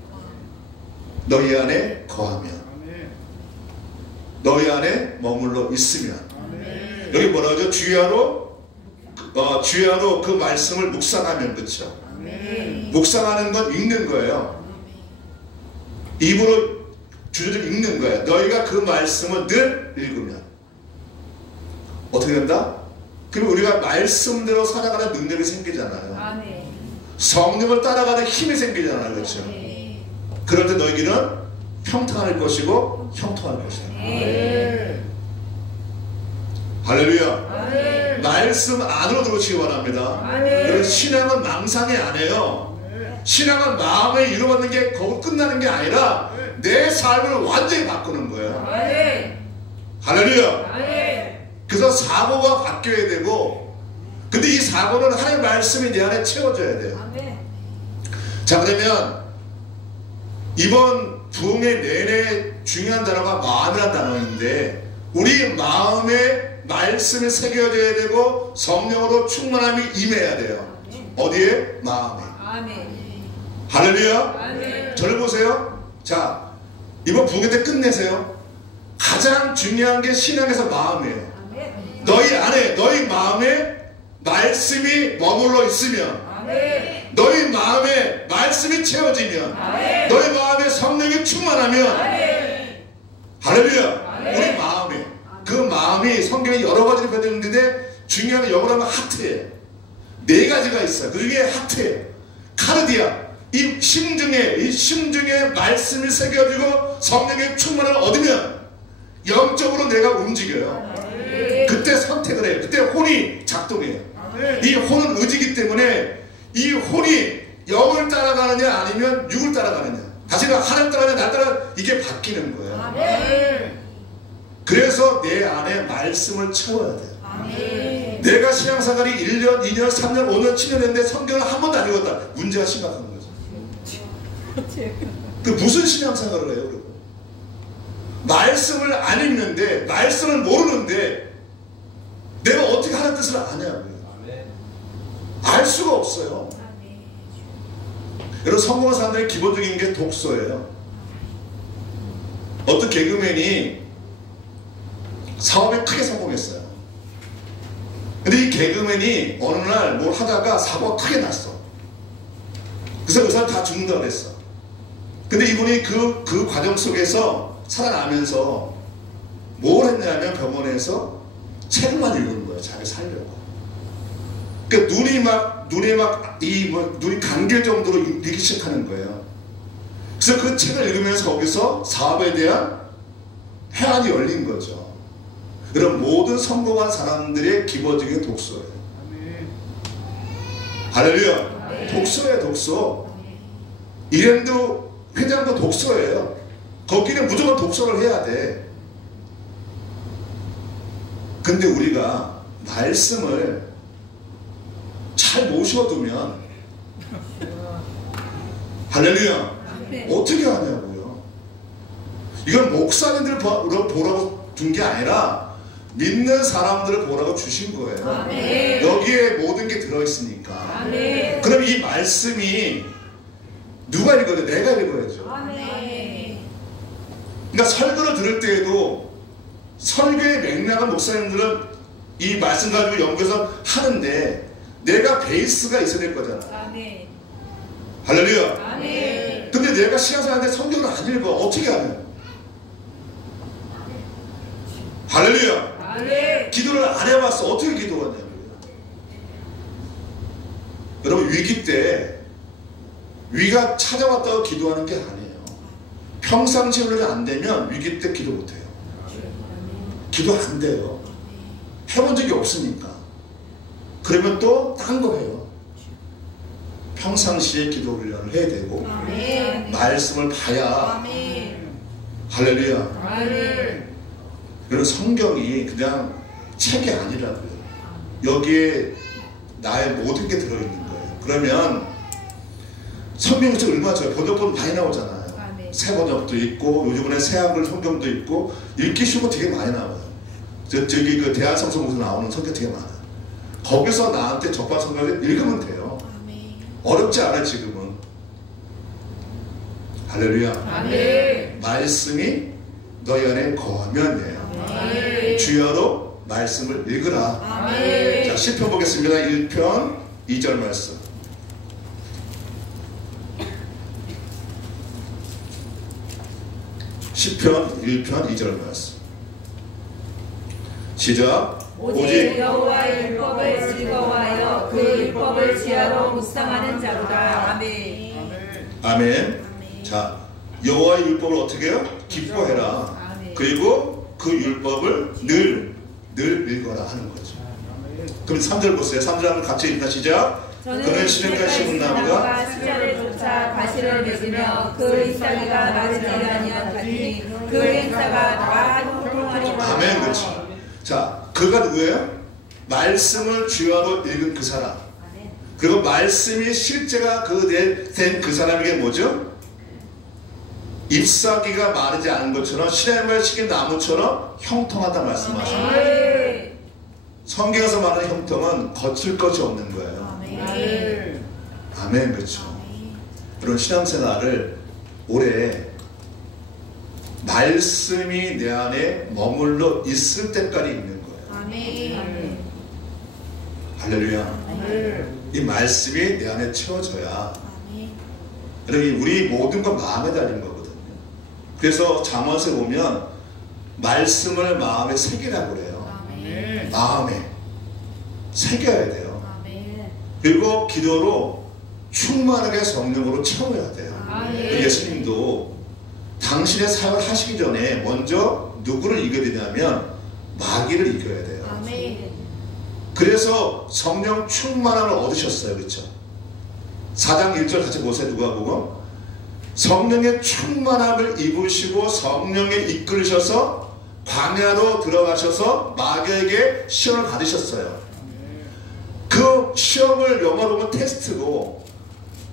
너희 안에 거하면, 너희 안에 머물러 있으면. 여기 뭐라 하죠? 주야로 그 말씀을 묵상하면. 그렇죠. 묵상하는 건 읽는 거예요. 입으로 주저를 읽는 거예요. 너희가 그 말씀을 늘 읽으면 어떻게 된다? 그럼 우리가 말씀대로 살아가는 능력이 생기잖아요. 성령을 따라가는 힘이 생기잖아요. 그렇죠? 그럴 때 너희는 평탄할 것이고 형통할 것이다. 할렐루야. 말씀 안으로 들어오시기 바랍니다. 여러분, 신앙은 망상이 아니에요. 신앙은 마음에 이루어지는 게 거기 끝나는 게 아니라 내 삶을 완전히 바꾸는 거예요. 할렐루야. 그래서 사고가 바뀌어야 되고, 근데 이 사고는 하나님의 말씀이 내 안에 채워져야 돼요. 자, 그러면 이번 부흥의 내내 중요한 단어가 마음이라는 단어인데, 우리 마음에 말씀이 새겨져야 되고 성령으로 충만함이 임해야 돼요. 어디에? 마음에. 할렐루야. 저를 보세요. 자, 이번 부흥회 때 끝내세요. 가장 중요한 게 신앙에서 마음이에요. 너희 안에, 너희 마음에 말씀이 머물러 있으면, 아멘. 너희 마음에 말씀이 채워지면, 아멘. 너희 마음에 성령이 충만하면, 아멘. 할렐루야. 아멘. 우리 마음에, 그 마음이 성경에 여러 가지로 표현되는데 중요한 건 영어로 하면 하트예요. 네 가지가 있어요. 그 중에 하트예요. 카르디아. 이 심중에 말씀이 새겨지고 성령의 충만을 얻으면 영적으로 내가 움직여요. 그때 선택을 해요. 그때 혼이 작동해요. 이 혼은 의지이기 때문에 이 혼이 영을 따라가느냐 아니면 육을 따라가느냐, 다시는 하나님 따라가느냐 나 따라, 이게 바뀌는 거예요. 그래서 내 안에 말씀을 채워야 돼요. 내가 신앙생활이 1년, 2년, 3년, 5년, 7년 했는데 성경을 한 번도 안 읽었다. 문제가 심각한 거죠. 그 무슨 신앙생활을 해요? 그리고 말씀을 안 읽는데, 말씀을 모르는데 내가 어떻게 하나님 뜻을 아냐고요. 알 수가 없어요. 여러분, 성공한 사람들의 기본적인 게 독서예요. 어떤 개그맨이 사업에 크게 성공했어요. 근데 이 개그맨이 어느 날 뭘 하다가 사고가 크게 났어. 그래서 그 사람 다 죽는다고 그랬어. 근데 이분이 그 과정 속에서 살아나면서 뭘 했냐면 병원에서 책만 읽는 거예요. 자기 살려고. 그러니까 눈이 감길 정도로 읽기 시작하는 거예요. 그래서 그 책을 읽으면서 거기서 사업에 대한 해안이 열린 거죠. 그럼 모든 성공한 사람들의 기본적인 독서예요. 할렐루야. 독서예요, 독서. 일행도 회장도 독서예요. 거기는 무조건 독서를 해야 돼. 근데 우리가 말씀을 잘 모셔두면, 할렐루야, 어떻게 하냐고요. 이건 목사님들 보라고 준 게 아니라 믿는 사람들을 보라고 주신 거예요. 아멘. 여기에 모든 게 들어있으니까. 아멘. 그럼 이 말씀이 누가 읽어야 돼? 내가 읽어야죠. 아멘. 그러니까 설교를 들을 때에도 설교의 맥락은 목사님들은 이 말씀 가지고 연구해서 하는데 내가 베이스가 있어야 될 거잖아. 아멘. 할렐루야. 아멘. 근데 내가 신앙생활하는데 성경을 안 읽어. 어떻게 하냐? 할렐루야. 아멘. 기도를 안 해봤어. 어떻게 기도하냐고요. 여러분, 위기 때 위가 찾아왔다고 기도하는 게 아니에요. 평상시에 안 되면 위기 때 기도 못해요. 기도 안 돼요. 해본 적이 없으니까. 그러면 또 딴 거 해요. 평상시에 기도 훈련을 해야 되고, 아멘. 말씀을 봐야. 아멘. 할렐루야. 아멘. 그런 성경이 그냥 책이 아니라고요. 여기에 나의 모든 게 들어있는 거예요. 그러면 성경이 얼마나 좋아요. 번역본 많이 나오잖아요. 아멘. 새 번역도 있고 요즘에 새 한글 성경도 있고 읽기 쉬운 거 되게 많이 나와요. 저기 그 대한성서에서 나오는 성경 되게 많아요. 거기서 나한테 적반 성경을 읽으면 돼요. 아멘. 어렵지 않아요. 지금은. 할렐루야. 아멘. 말씀이 너희 안에 거하면 돼요. 아멘. 주여로 말씀을 읽으라. 아멘. 자, 시편 보겠습니다. 1편 2절 말씀. 시편 1편 2절 말씀. 시작. 오직 여호와의 율법을 즐거워하여 그 율법을 지하로 묵상하는 자로다. 아멘. 아멘. 자, 여호와의 율법을 어떻게 해요? 기뻐해라. 아멘. 그리고 그 율법을 늘 읽어라 하는 거죠. 그럼 3절 보세요. 3절 한번 같이 읽나 시작. 그는 시냇가 심은 나무가 시절을 쫓아 가시를 맺으며 그 잎사귀가 마르지 아니하더니 그 행사가 다 형통하리라. 아멘. 그렇죠. 자, 그가 누구예요? 말씀을 주야로 읽은 그 사람. 그리고 말씀이 실제가 된 그 사람에게 뭐죠? 잎사귀가 마르지 않은 것처럼 시냇가에 심은 나무처럼 형통하다 말씀하십니다. 성경에서 말하는 형통은 거칠 것이 없는 거예요. 아멘. 아멘. 그렇죠. 그런 신앙생활을 오래 말씀이 내 안에 머물러 있을 때까지 있는 거예요. 아멘. 할렐루야. 이 말씀이 내 안에 채워져야 우리 모든 건 마음에 달린 거거든요. 그래서 잠언서에 보면 말씀을 마음에 새기라고 그래요. 마음에 새겨야 돼요. 그리고 기도로 충만하게 성령으로 채워야 돼요. 예수님도 당신의 사역을 하시기 전에 먼저 누구를 이겨야 되냐면 마귀를 이겨야 돼요. 그래서 성령 충만함을 얻으셨어요. 그렇죠? 4장 1절 같이 보세요. 누가복음. 성령의 충만함을 입으시고 성령에 이끌으셔서 광야로 들어가셔서 마귀에게 시험을 받으셨어요. 그 시험을 영어로 보면 테스트고,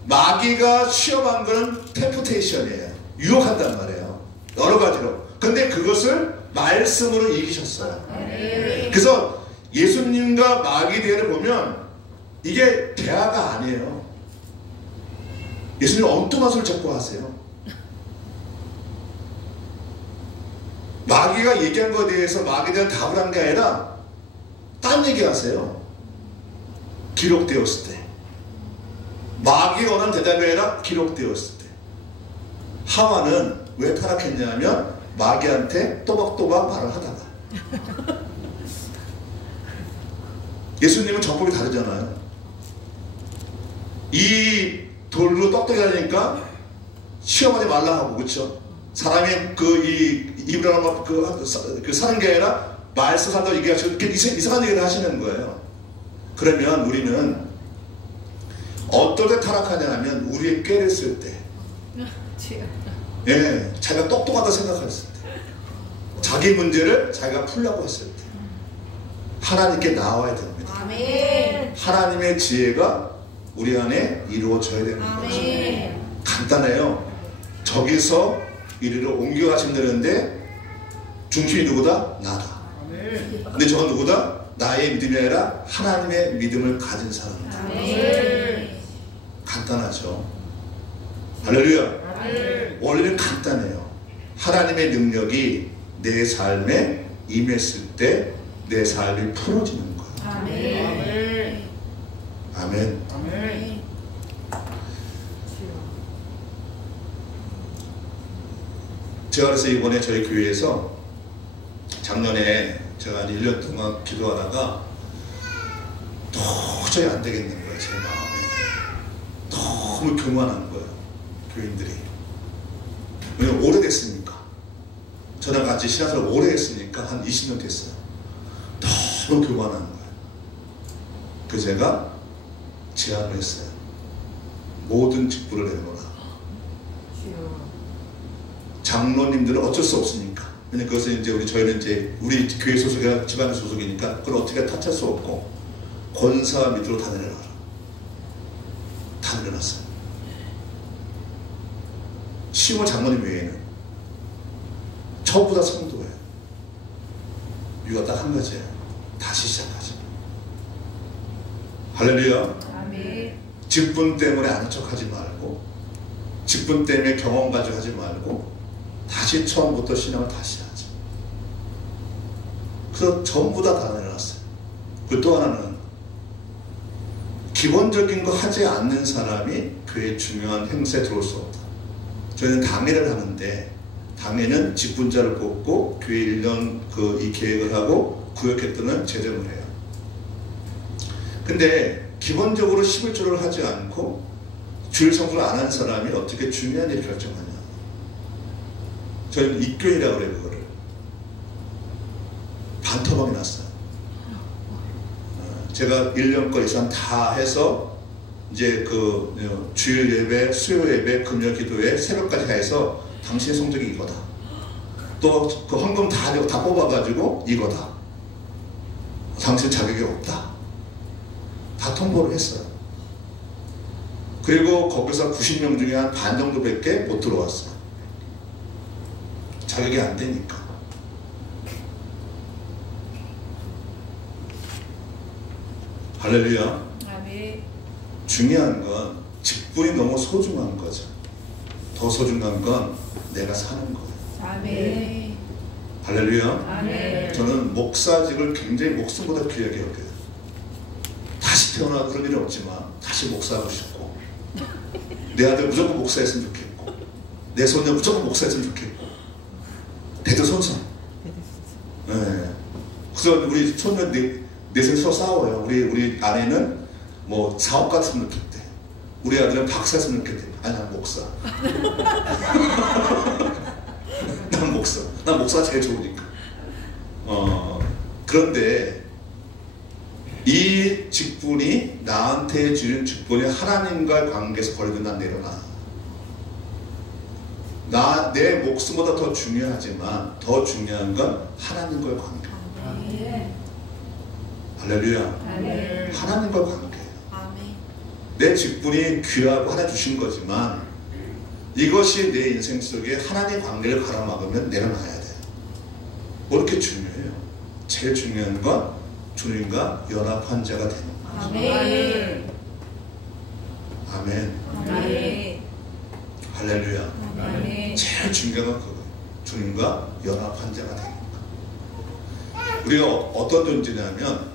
마귀가 시험한 거는 템프테이션이에요. 유혹한단 말이에요. 여러 가지로. 근데 그것을 말씀으로 이기셨어요. 그래서 예수님과 마귀 대회를 보면 이게 대화가 아니에요. 예수님 엉뚱한 소리 자꾸 하세요. 마귀가 얘기한 것에 대해서 마귀에 대한 답을 한 게 아니라 딴 얘기 하세요. 기록되었을 때. 마귀가 원하는 대답이 아니라 기록되었을 때. 하와는 왜 타락했냐면 마귀한테 또박또박 말을 하다가. 예수님은 전법이 다르잖아요. 이 돌로 떡떡이 하니까 시험하지 말라 하고, 그렇죠? 사람이 입을 하는 그 사는 게 아니라 말씀 산다고 얘기하시고 이렇게 이상한 얘기를 하시는 거예요. 그러면 우리는 어떨 때 타락하냐 하면 우리의 꾀를 쓸 때, 예, 자기가 똑똑하다 생각했을 때, 자기 문제를 자기가 풀려고 했을 때 하나님께 나와야 됩니다. 아멘. 하나님의 지혜가 우리 안에 이루어져야 되는 거죠. 간단해요. 저기서 이리로 옮겨가신다는데 중심이 누구다? 나다. 근데 저건 누구다? 나의 믿음이 아니라 하나님의 믿음을 가진 사람이다. 간단하죠. 할렐루야. 원리는 간단해요. 하나님의 능력이 내 삶에 임했을 때 내 삶이 풀어지는 거예요. 아멘. 아멘. 아멘. 제가 그래서 이번에 저희 교회에서 작년에 제가 한 1년 동안 기도하다가 도저히 안 되겠는 거예요. 제 마음에 너무 교만한 거예요. 교인들이. 왜냐면 오래됐으니까. 저랑 같이 신앙생활 오래 했으니까 한 20년 됐어요. 너무 교만한 거예요. 그래서 제가 제안을 했어요. 모든 직분을 내놓으라. 장로님들은 어쩔 수 없으니까. 왜냐면 그것은 이제 저희는 이제 우리 교회 소속이나 집안 소속이니까 그걸 어떻게 탓할 수 없고, 권사 밑으로 다 내려놔라. 다 내려놨어요. 시골 장로님 외에는 전부 다 성도예요. 이유가 딱 한 가지예요. 다시 시작하자. 할렐루야. 아멘. 직분 때문에 아는 척하지 말고, 직분 때문에 경험 가지고 하지 말고, 다시 처음부터 신앙을 다시 하자. 그래서 전부 다 내려놨어요. 그리고 또 하나는 기본적인 거 하지 않는 사람이 교회 중요한 행사에 들어올 수 없다. 저희는 당회를 하는데, 당회는 직분자를 뽑고 교회 1년 이 계획을 하고 구역했더는 제정을 해요. 근데 기본적으로 11조를 하지 않고 주일 성수를 안 한 사람이 어떻게 중요한 일을 결정하냐. 저희는 입교이라고 그래요. 그거를 반토막이 났어요. 제가 1년 거 이상 다 해서 이제 주일 예배, 수요 예배, 금요 기도회, 새벽까지 해서 당신의 성적이 이거다. 또 그 헌금 다 뽑아가지고 이거다. 당신 자격이 없다. 다 통보를 했어요. 그리고 거기서 90명 중에 한 반 정도밖에 못 들어왔어요. 자격이 안 되니까. 할렐루야. 아멘. 중요한 건 직분이 너무 소중한 거죠. 더 소중한 건 내가 사는 거예요. 아멘. 할렐루야. 아멘. 저는 목사직을 굉장히 목숨보다 귀하게 여겨요. 태어나 그런 일이 없지만 다시 목사하고 싶고, 내 아들 무조건 목사했으면 좋겠고, 내 손녀 무조건 목사했으면 좋겠고, 대대손손. 네. 그래서 우리 손녀 넷이 서로 싸워요. 우리 아내는 뭐 사업가 했으면 좋겠대. 우리 아들은 박사 했으면 좋겠대. 아니, 난 목사. 난 목사. 난 목사가 제일 좋으니까. 그런데 이 직분이 나한테 주는 직분이 하나님과의 관계에서 벌어진 난 내려놔. 내 목숨보다 더 중요하지만 더 중요한 건 하나님과의 관계. 아멘. 할렐루야. 아멘. 하나님과의 관계. 아멘. 내 직분이 귀하고 하나 주신 거지만 이것이 내 인생 속에 하나님의 관계를 가로막으면 내려놔야 돼. 뭐 이렇게 중요해요? 제일 중요한 건 주님과 연합한 자가 되는 거죠. 아멘. 아멘. 아멘. 할렐루야. 아멘. 제일 중요한 건 그거예요. 주님과 연합한 자가 되는 거. 우리가 어떤 존재냐면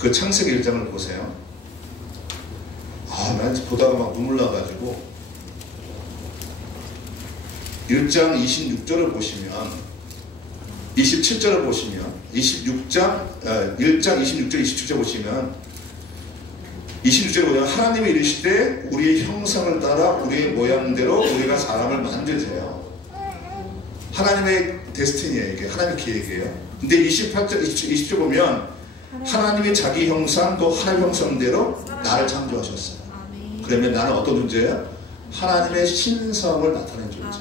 그 창세기 1장을 보세요. 난 보다가 막 눈물 나가지고 1장 26절을 보시면 27절을 보시면 1장 26절 27절 보시면 26절에 보면 하나님이 이르시되 우리의 형상을 따라 우리의 모양대로 우리가 사람을 만들세요. 하나님의 데스티니예요. 이게 하나님의 계획이에요. 근데 28절 20절 보면 하나님이 자기 형상 또 하나님 형상대로 나를 창조하셨어요. 그러면 나는 어떤 존재예요? 하나님의 신성을 나타낸 존재.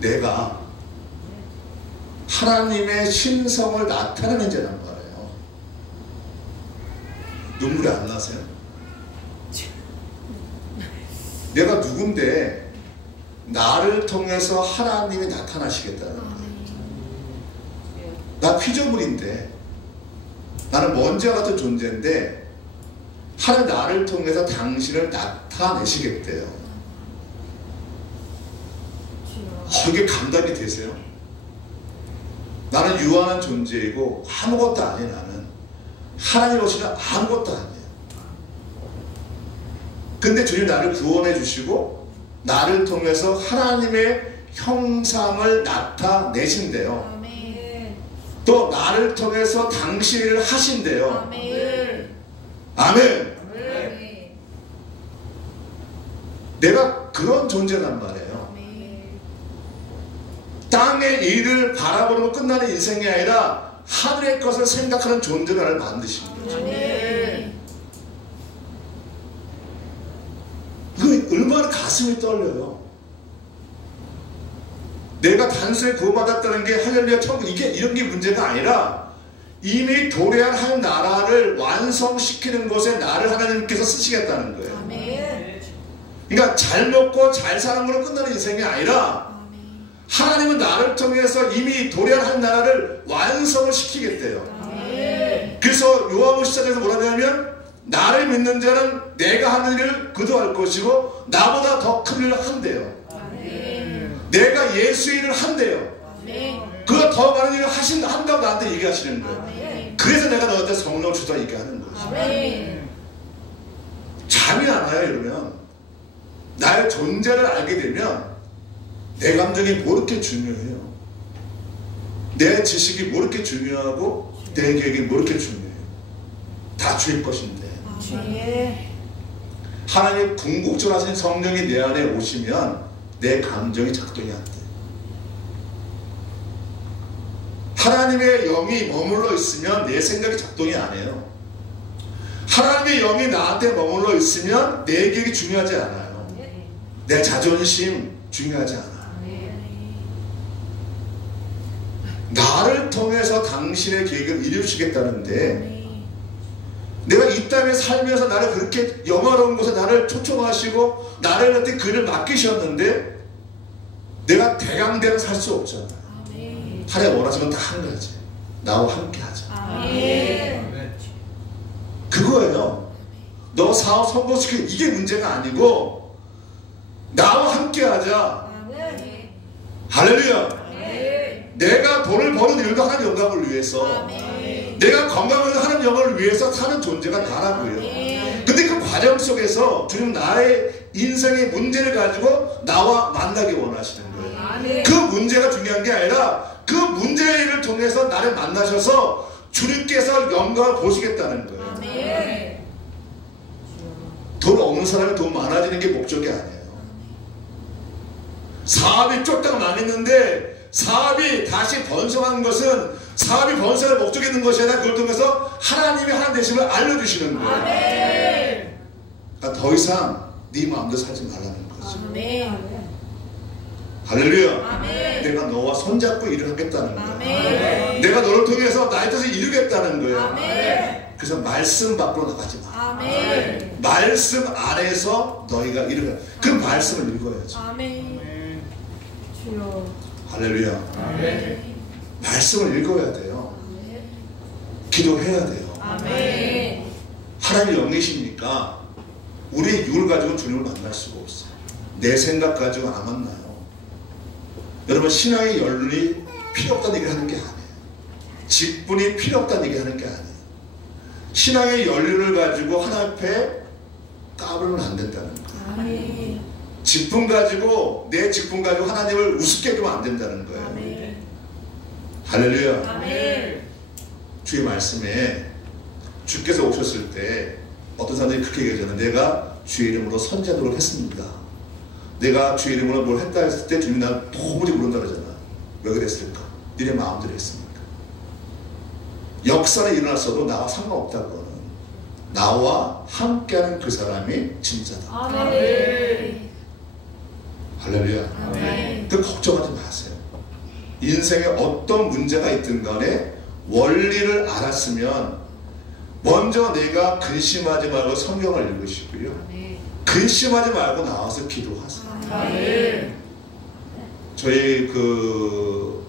내가 하나님의 신성을 나타내는 자란 말이에요. 눈물이 안 나세요? 내가 누군데 나를 통해서 하나님이 나타나시겠다는 거예요. 나 피조물인데, 나는 먼지와 같은 존재인데 하나님 나를 통해서 당신을 나타내시겠대요. 이게 감당이 되세요? 나는 유한한 존재이고 아무것도 아닌 나는 하나님 없이는 아무것도 아니에요. 근데 주님 나를 구원해 주시고 나를 통해서 하나님의 형상을 나타내신대요. 또 나를 통해서 당신을 하신대요. 아멘. 내가 그런 존재란 말이에요. 땅의 일을 바라보고 끝나는 인생이 아니라 하늘의 것을 생각하는 존재를 나를 만드신 거죠. 이거 얼마나 가슴이 떨려요. 내가 단순히 구원받았다는 게 할렐루야 천국 이런 게 문제가 아니라 이미 도래한 한 나라를 완성시키는 것에 나를 하나님께서 쓰시겠다는 거예요. 그러니까 잘 먹고 잘 사는 걸로 끝나는 인생이 아니라 하나님은 나를 통해서 이미 도래한 한 나라를 완성을 시키겠대요. 그래서 요한복음 10장에서 뭐라 하냐면 나를 믿는 자는 내가 하는 일을 그도 할 것이고 나보다 더 큰 일을 한대요. 내가 예수의 일을 한대요. 그가 더 많은 일을 한다고 나한테 얘기하시는 거예요. 그래서 내가 너한테 성령을 주다 얘기하는 거죠. 잠이 안 와요. 이러면 나의 존재를 알게 되면 내 감정이 뭐 이렇게 중요해요? 내 지식이 뭐 이렇게 중요하고 내 계획이 뭐 이렇게 중요해요? 다 주의 것인데 하나님 궁극적으로 하신 성령이 내 안에 오시면 내 감정이 작동이 안 돼. 하나님의 영이 머물러 있으면 내 생각이 작동이 안 해요. 하나님의 영이 나한테 머물러 있으면 내 계획이 중요하지 않아요. 내 자존심 중요하지 않아요. 나를 통해서 당신의 계획을 이루시겠다는데 내가 이 땅에 살면서 나를 그렇게 영화로운 곳에 나를 초청하시고 나를 그때 그를 맡기셨는데 내가 대강대로 살 수 없잖아요. 하나님 원하시면 다 한 가지 나와 함께 하자. 그거예요. 너 사업 성공시키는 이게 문제가 아니고 나와 함께 하자. 할렐루야. 내가 돈을 버는 일도 하나님 영광을 위해서 내가 건강하는 영혼을 위해서 사는 존재가 나라고요. 근데 그 과정 속에서 주님 나의 인생의 문제를 가지고 나와 만나기 원하시는 거예요. 그 문제가 중요한 게 아니라 그 문제를 통해서 나를 만나셔서 주님께서 영광을 보시겠다는 거예요. 돈 없는 사람이 돈 많아지는 게 목적이 아니에요. 사업이 쫓다가 망했는데 사업이 다시 번성한 것은 사업이 번성할 목적이 있는 것이 아니라 그걸 통해서 하나님이 하나님 되심을 알려주시는 거예요. 그러니까 더 이상 네 마음대로 살지 말라는 거죠. 할렐루야. 내가 너와 손잡고 일을 하겠다는 거예요. 내가 너를 통해서 나의 뜻을 이루겠다는 거예요. 그래서 말씀 밖으로 나가지 마. 말씀 안에서 너희가 이루라. 그 말씀을 읽어야죠. 할렐루야. 말씀을 읽어야 돼요. 기도해야 돼요. 하나님 영이시니까 우리의 육을 가지고 주님을 만날 수가 없어요. 내 생각 가지고 안 만나요. 여러분, 신앙의 연륜이 필요 없다는 얘기를 하는 게 아니에요. 직분이 필요 없다는 얘기 하는 게 아니에요. 신앙의 연륜을 가지고 하나님 앞에 까불면 안 된다는 거예요. 직분 가지고, 내 직분 가지고 하나님을 우습게 하면 안 된다는 거예요. 할렐루야. 주의 말씀에 주께서 오셨을 때 어떤 사람들이 그렇게 얘기하잖아요. 내가 주의 이름으로 선지하도록 했습니다. 내가 주의 이름으로 뭘 했다 했을 때 주님이 나를 도무지 모른다 그러잖아. 왜 그랬을까? 니네 마음대로 했습니까? 역사는 일어났어도 나와 상관없다고는, 나와 함께하는 그 사람이 진짜다. 할렐루야. 그 걱정하지 마세요. 인생에 어떤 문제가 있든 간에 원리를 알았으면 먼저 내가 근심하지 말고 성경을 읽으시고요. 근심하지 말고 나와서 기도하세요. 저희 그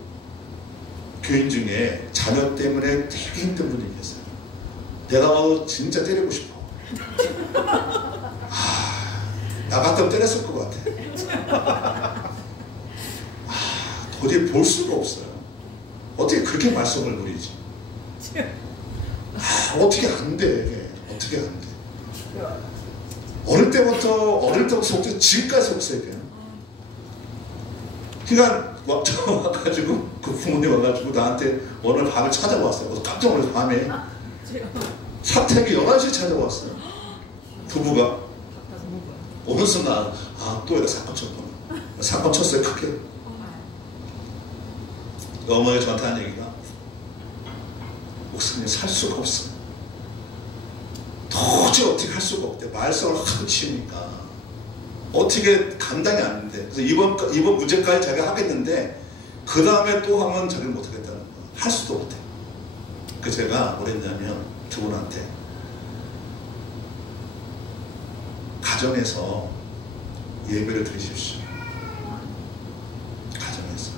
교인 중에 자녀 때문에 되게 힘든 분이 계세요. 내가 봐도 진짜 때리고 싶어. 나 같으면 때렸을 것 같아. 도저히 볼 수가 없어요. 어떻게 그렇게 말씀을 누리지? 어떻게 안 돼? 어떻게 안 돼? 어릴 때부터 속죄, 지금까지 속죄해요. 그러니까 와가지고 그 부모님 와가지고 나한테 오늘 밤에 찾아왔어요. 깜짝 놀라서 밤에 사택이 11시에 찾아왔어요. 부부가 오면서 또 얘가 사건 쳤구나. 사건 쳤어요. 크게. 어머니가 저한테 한 얘기가, 목사님 살 수가 없어요. 도저히 어떻게 할 수가 없대. 말썽을 하도 치니까 어떻게 감당이 안 돼. 그래서 이번 문제까지 자기가 하겠는데 그 다음에 또 하면 자기는 못하겠다는 거야. 할 수도 못해. 그래서 제가 뭘 했냐면 두 분한테 가정에서 예배를 드리십시오. 가정에서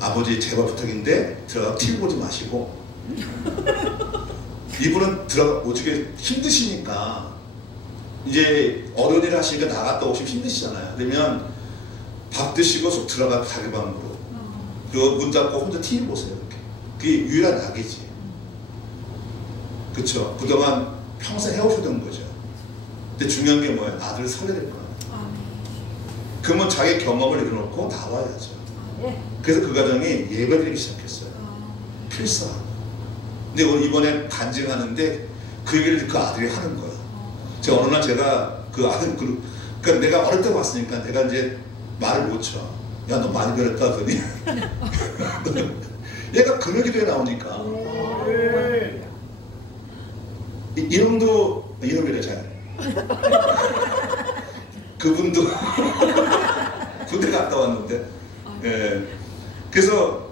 아버지 제발 부탁인데 들어가 TV 보지 마시고, 이분은 들어가 오지게 힘드시니까 이제 어려운 일 하시니까 나갔다 오시면 힘드시잖아요. 그러면 밥 드시고 속 들어가 자기 방으로, 그리고 문 닫고 혼자 TV 보세요. 이렇게. 그게 유일한 낙이지. 그쵸? 그동안 평생 해오셨던 거죠. 근데 중요한 게 뭐예요? 아들을 살려야 될 거예요. 그러면 자기 경험을 이뤄놓고 나와야죠. 그래서 그 가정이 예배드리기 시작했어요. 필사하고. 근데 이번에 간증하는데 그 얘기를 그 아들이 하는 거야. 제가 어느 날 제가 그 아들, 그러니까 내가 어릴 때 봤으니까 내가 이제 말을 못 쳐. 야, 너 많이 변했다 하더니 얘가 금요기도에 나오니까 이름도 이름이래 잘. 그분도 군대 갔다 왔는데, 예. 그래서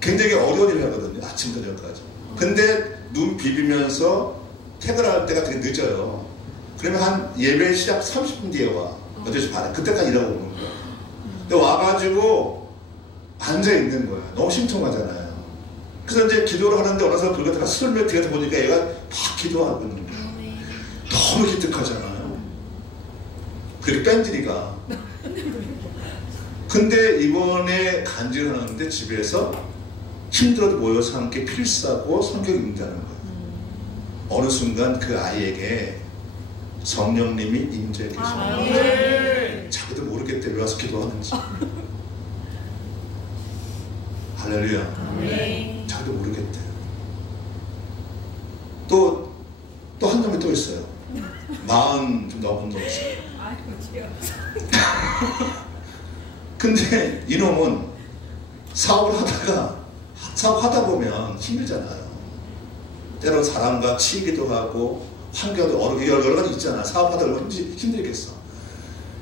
굉장히 어려운 일을 하거든요. 아침부터 저녁까지. 근데 눈 비비면서 퇴근할 때가 되게 늦어요. 그러면 한 예배 시작 30분 뒤에 와. 8시 반에. 그때까지 일하고 오는 거야. 근데 와가지고 앉아있는 거야. 너무 심통하잖아요. 그래서 이제 기도를 하는데 어느 사람 불같다가 술몇 뒤에서 보니까 얘가 막 기도하고 있는 거야. 너무 기특하잖아요. 그리고 뺀질이가. 근데 이번에 간증을 하는데 집에서 힘들어도 모여서 함께 필사하고 성경 읽는다는 거예요. 어느 순간 그 아이에게 성령님이 임재해 계십니다. 자기도 모르겠대 왜 와서 기도하는지. 할렐루야. 자기도 모르겠대. 또 한 놈이 또 있어요. 40 좀 넘은 놈 있어요. 근데 이놈은 사업하다 보면 힘들잖아요. 때로 사람과 치이기도 하고 환경도 여러 가지 있잖아. 사업하다 보면 힘들겠어.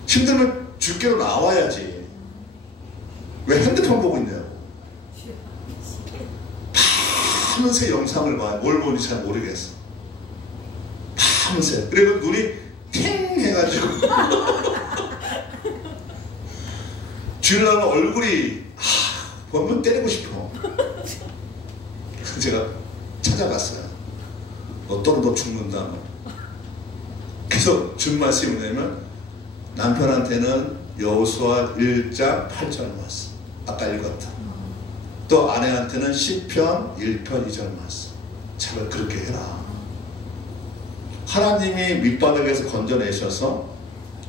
힘들면 주께로 나와야지. 왜 핸드폰 보고 있냐고. 밤새 영상을 봐요. 뭘 보는지 잘 모르겠어. 밤새. 그리고 눈이 탱 해가지고 주일날 얼굴이 보면 때리고 싶어. 그래서 제가 찾아갔어요. 어떤 너 죽는다. 그래서 준 말씀이 뭐냐면 남편한테는 여호수아 1장 8절 말씀 아까 읽었다. 또 아내한테는 시편 1편 2절 말씀. 제발 그렇게 해라. 하나님이 밑바닥에서 건져내셔서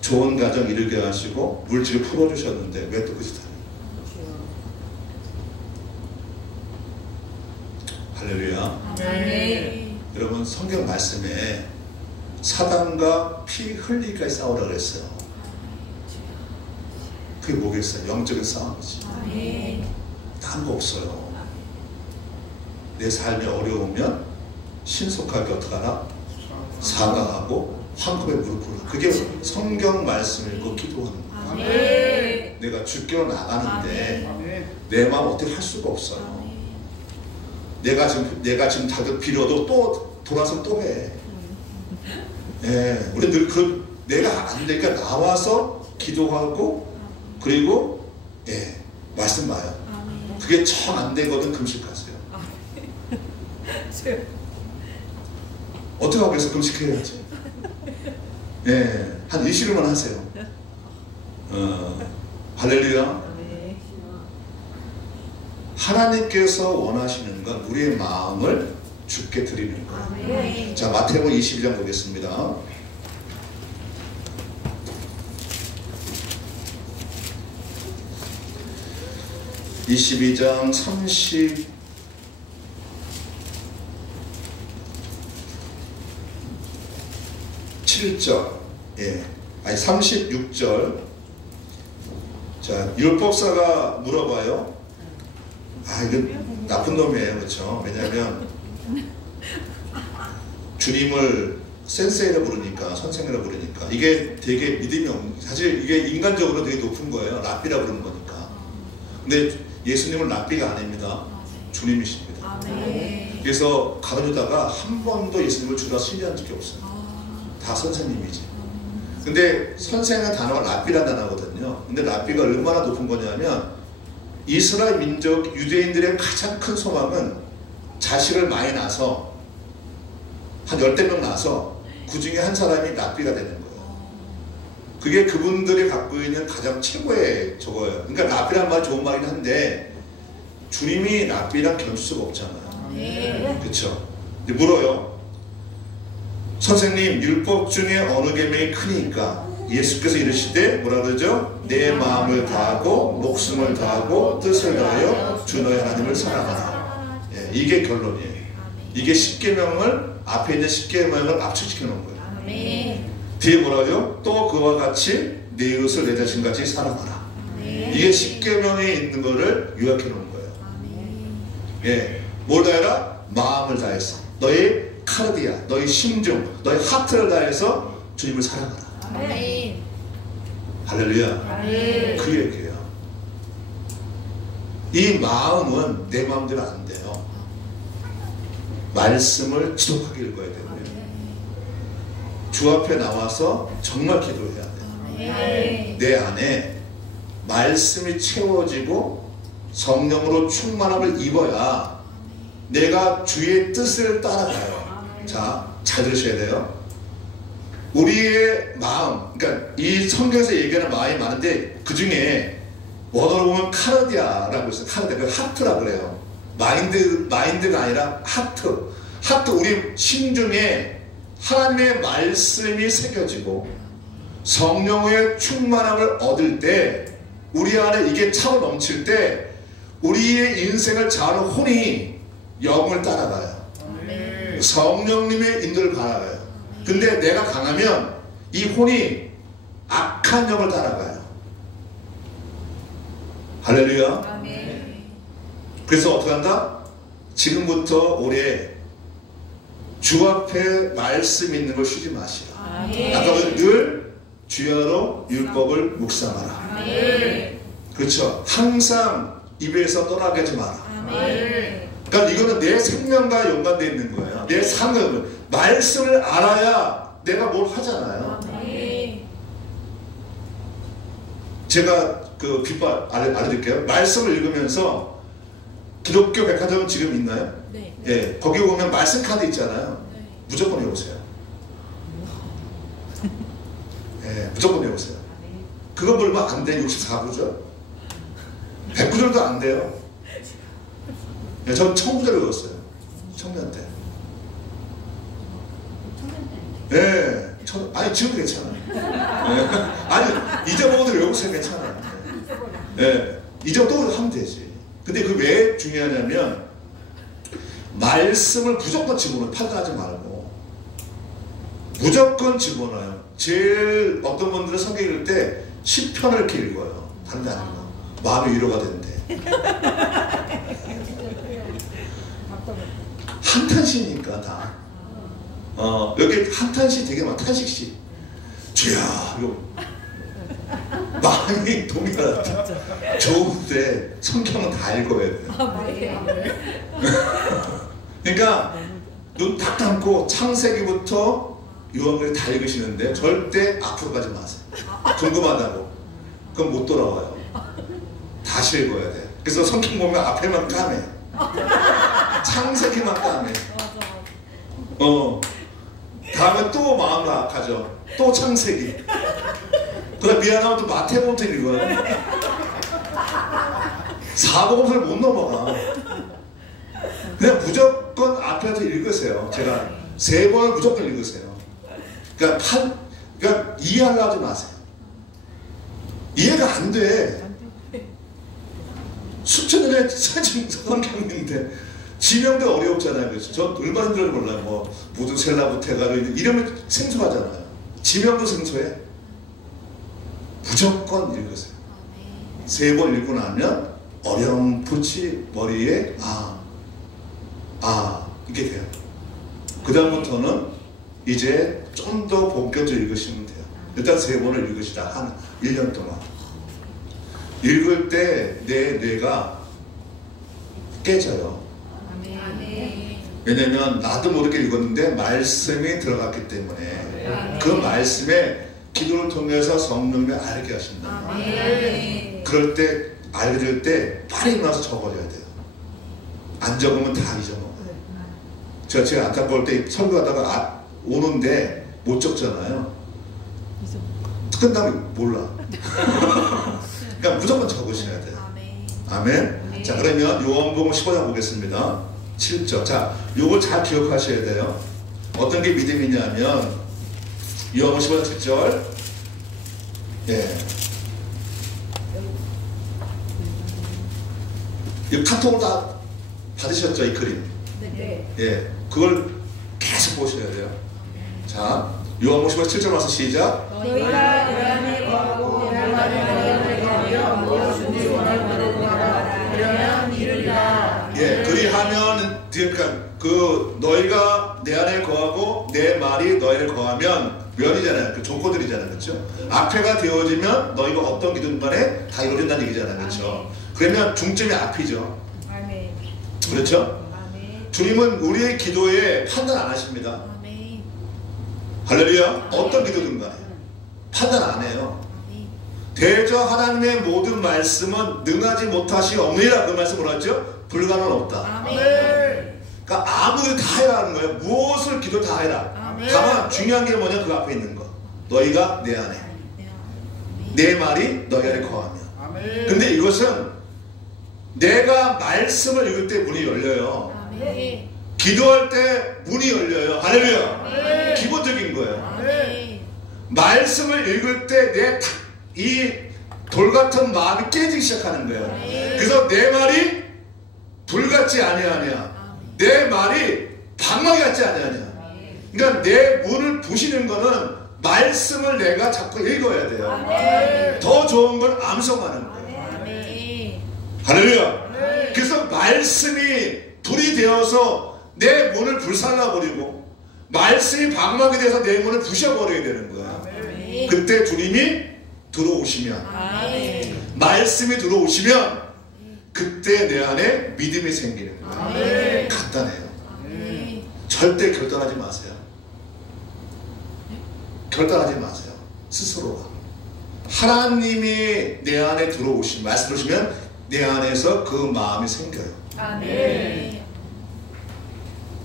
좋은 가정 이루게 하시고 물질을 풀어주셨는데 왜 또 그 짓 하냐. 할렐루야. 네. 여러분 성경 말씀에 사단과 피 흘리기까지 싸우라 그랬어요. 그게 뭐겠어요? 영적인 싸움이지. 딴 거 없어요. 내 삶이 어려우면 신속하게 어떻게 하라? 사과하고 황급에 무릎 꿇어. 그게 성경 말씀 읽고 기도하는 거예요. 내가 주께로 나가는데 내 마음 어떻게 할 수가 없어요. 내가 지금 다들 빌어도 또 돌아서 또 해. 예, 우리 늘 내가 안 되니까 나와서 기도하고 그리고 말씀 봐요. 그게 정 안 되거든 금식하세요. 어떻게 하겠어? 금식해야지. 한 20일만 하세요. 할렐루야. 하나님께서 원하시는 건 우리의 마음을 주께 드리는 거예요. 자, 마태복음 22장 보겠습니다. (22장) 37절, 36절. 자, 율법사가 물어봐요. 이건 나쁜 놈이에요, 그렇죠? 왜냐하면 주님을 센세이라 부르니까, 선생이라 부르니까 이게 되게 믿음이 없는, 사실 이게 인간적으로 되게 높은 거예요. 랍비라 부르는 거니까. 근데 예수님은 랍비가 아닙니다. 주님이십니다. 그래서 가르치다가 한 번도 예수님을 주라 신뢰한 적이 없어요. 다 선생님이지. 근데 선생은 단어가 랍비라는 단어거든요. 근데 랍비가 얼마나 높은 거냐면 이스라엘 민족 유대인들의 가장 큰 소망은 자식을 많이 낳아서 한 10명 낳아서 그 중에 한 사람이 랍비가 되는 거예요. 그게 그분들이 갖고 있는 가장 최고의 저거예요. 그러니까 랍비란 말 좋은 말이긴 한데 주님이 랍비랑 견줄 수가 없잖아요. 그렇죠? 물어요. 선생님, 율법 중에 어느 계명이 크니까? 예수께서 이르시되 뭐라 그러죠? 내 마음을 다하고 목숨을 다하고 뜻을 다하여 주 너의 하나님을 사랑하라. 이게 결론이에요. 이게 10계명을 앞에 있는 10계명을 압축시켜 놓은 거예요. 뒤에 뭐라죠? 또 그와 같이 내 이웃을 내 자신같이 사랑하라. 이게 10계명에 있는 거를 요약해 놓은 거예요. 뭘 다해라? 마음을 다해서 너의 카르디아, 너의 심중, 너의 하트를 다해서 주님을 사랑하라. 할렐루야. 그 얘기예요. 이 마음은 내 마음대로 안 돼요. 말씀을 지독하게 읽어야 되고요. 주 앞에 나와서 정말 기도해야 돼요. 내 안에 말씀이 채워지고 성령으로 충만함을 입어야 내가 주의 뜻을 따라가요. 자, 잘 들으셔야 돼요. 우리의 마음, 그러니까 이 성경에서 얘기하는 마음이 많은데 그 중에 원어로 보면 카르디아라고 있어요. 카르디아, 그 하트라고 그래요. 마인드가 아니라 하트. 우리 심중에 하나님의 말씀이 새겨지고 성령의 충만함을 얻을 때, 우리 안에 이게 차고 넘칠 때 우리의 인생을 자하는 혼이 영을 따라가요. 성령님의 인도를 따라가요. 근데 내가 강하면 이 혼이 악한 영을 따라가요. 할렐루야. 그래서 어떻게 한다? 지금부터 올해 주 앞에 말씀 있는 걸 쉬지 마시라. 아까 늘 주야로 율법을 묵상하라. 그렇죠. 항상 입에서 떠나게 하지 마라. 그러니까 이거는 내 생명과 연관되어 있는 거예요. 내 삶을, 말씀을 알아야 내가 뭘 하잖아요. 제가 그 비법 알려드릴게요. 말씀을 읽으면서 기독교 백화점 지금 있나요? 네. 예, 거기 오면 말씀 카드 있잖아요. 네. 무조건 해오세요. 예, 무조건 해오세요. 그거 물면 안 돼. 64구절. 100구절도 안 돼요. 예, 전 1000구절 읽었어요. 청년 때. 예, 아니 지금도 괜찮아요. 예, 아니 잊어먹어도 외우세요. 괜찮아요. 예, 잊어도 하면 되지. 근데 그 왜 중요하냐면 말씀을 무조건 집어넣어요. 판단하지 말고 무조건 집어넣어요. 제일 어떤 분들은 성경 읽을 때 시편을 이렇게 읽어요. 다른 데 아니고 마음이 위로가 된대. 한탄시니까 다. 여기 한탄시 되게 많아. 탄식시. 주야 이거 마음이 동요하다. 좋은데 성경은 다 읽어야 돼요. 그러니까 눈 딱 감고 창세기부터 요한계시록 다 읽으시는데 절대 앞으로 가지 마세요. 궁금하다고. 그럼 못 돌아와요. 다시 읽어야 돼. 그래서 성경 보면 앞에만 까매. 창세기만 까매. 다음에 또 마음 가죠. 또 창세기. 그래 미안하면 또 마태복음부터 읽어요. 사복음서를 못 넘어가. 그냥 무조건 앞에서 읽으세요. 제가 3번을 무조건 읽으세요. 그러니까 이해하려 하지 마세요. 이해가 안 돼. 수천 년의 사진 성경인데 지명도 어렵잖아요. 그래서 저 얼마나 힘들어도 몰라요. 뭐 모두 셀라부터 해가지고 이러면 생소하잖아요. 지명도 생소해. 무조건 읽으세요. 3번 읽고 나면 어렴풋이 머리에 이렇게 돼요. 그 다음부터는 이제 좀 더 본격적으로 읽으시면 돼요. 일단 3번을 읽으시다. 한 1년 동안 읽을 때 내 뇌가 깨져요. 왜냐면 나도 모르게 읽었는데 말씀이 들어갔기 때문에 그 말씀에 기도를 통해서 성령을 알게 하신단 말이에요. 그럴 때 알게 될 때 빨리 일어나서 적어줘야 돼요. 안 적으면 다 잊어먹어요. 제가 안타까울 때 설교하다가 오는데 못 적잖아요. 끝나면 몰라. 그러니까 무조건 적으셔야 돼요. 아멘. 자, 그러면 요한복음 15장 보겠습니다. 7절. 자, 요걸 잘 기억하셔야 돼요. 어떤 게 믿음이냐면 요한복음 15장 7절. 예. 이 카톡을 다 받으셨죠, 이 그림? 네. 예. 그걸 계속 보셔야 돼요. 자, 요한복음 15장 7절 와서 시작. 너희가 내 안에 거하고 내 말을 거하여 무엇이든지 원하는 대로 하라. 그러면 이루리라. 예, 그리하면 그러니까 그 너희가 내 안에 거하고 내 말이 너희를 거하면 면이잖아요. 그 조건들이잖아요, 그렇죠? 앞에가 되어지면 너희가 어떤 기도든 간에 다 이루어진다는 얘기잖아요, 그렇죠? 그러면 중점이 앞이죠. 아멘. 그렇죠? 아멘. 주님은 우리의 기도에 판단 안 하십니다. 아멘. 할렐루야. 어떤 기도든 간에 판단 안 해요. 대저 하나님의 모든 말씀은 능하지 못하시옵니라. 그 말씀 뭐라 했죠? 불가는 없다. 아멘. 그러니까 아무리 다 해야 하는 거예요. 무엇을 기도 다 해라. 아멘. 다만 중요한 게 뭐냐? 그 앞에 있는 거. 너희가 내 안에 내 말이 너희 안에 거하며. 근데 이것은 내가 말씀을 읽을 때 문이 열려요. 아멘. 기도할 때 문이 열려요. 할렐루야. 아멘. 기본적인 거예요. 아멘. 말씀을 읽을 때 내 이 돌같은 마음이 깨지기 시작하는 거예요. 아멘. 그래서 내 말이 불같지 아니하냐, 내 말이 방망이 같지 아니하냐. 그러니까 내 문을 부시는 거는 말씀을 내가 자꾸 읽어야 돼요. 아멘. 더 좋은 건 암송하는 거예요. 아멘. 할렐루야. 그래서 말씀이 불이 되어서 내 문을 불살라버리고 말씀이 방막이 돼서 내 문을 부셔버려야 되는 거야. 아멘. 그때 주님이 들어오시면, 아멘. 말씀이 들어오시면 그때 내 안에 믿음이 생기는 거예요. 아멘. 간단해요. 아멘. 절대 결단하지 마세요. 결단하지 마세요. 스스로가. 하나님이 내 안에 들어오시면, 말씀 들어오시면 내 안에서 그 마음이 생겨요. 아멘.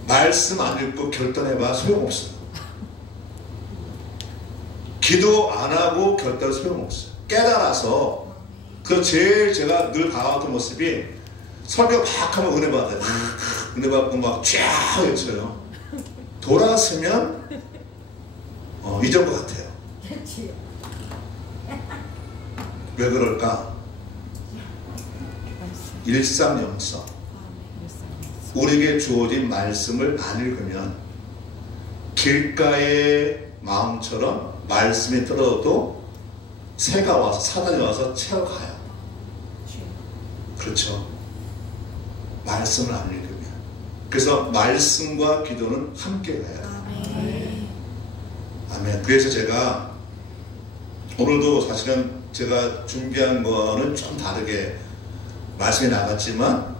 말씀 안 읽고 결단해봐 소용없어요. 기도 안 하고 결단 소용없어요. 깨달아서. 그 제일 제가 늘 강화했던 모습이 설교 막 하면 은혜 받아요. 은혜 받고 막 쫙 외쳐요. 돌아서면 잊은 것 같아요. 왜 그럴까? 일상영성. 우리에게 주어진 말씀을 안 읽으면 길가의 마음처럼 말씀이 떨어져도 새가 와서, 사단이 와서 채워가요. 그렇죠. 말씀을 안 읽으면. 그래서 말씀과 기도는 함께 가야 돼요. 아멘. 아멘. 그래서 제가 오늘도 사실은 제가 준비한 거는 좀 다르게 말씀이 나갔지만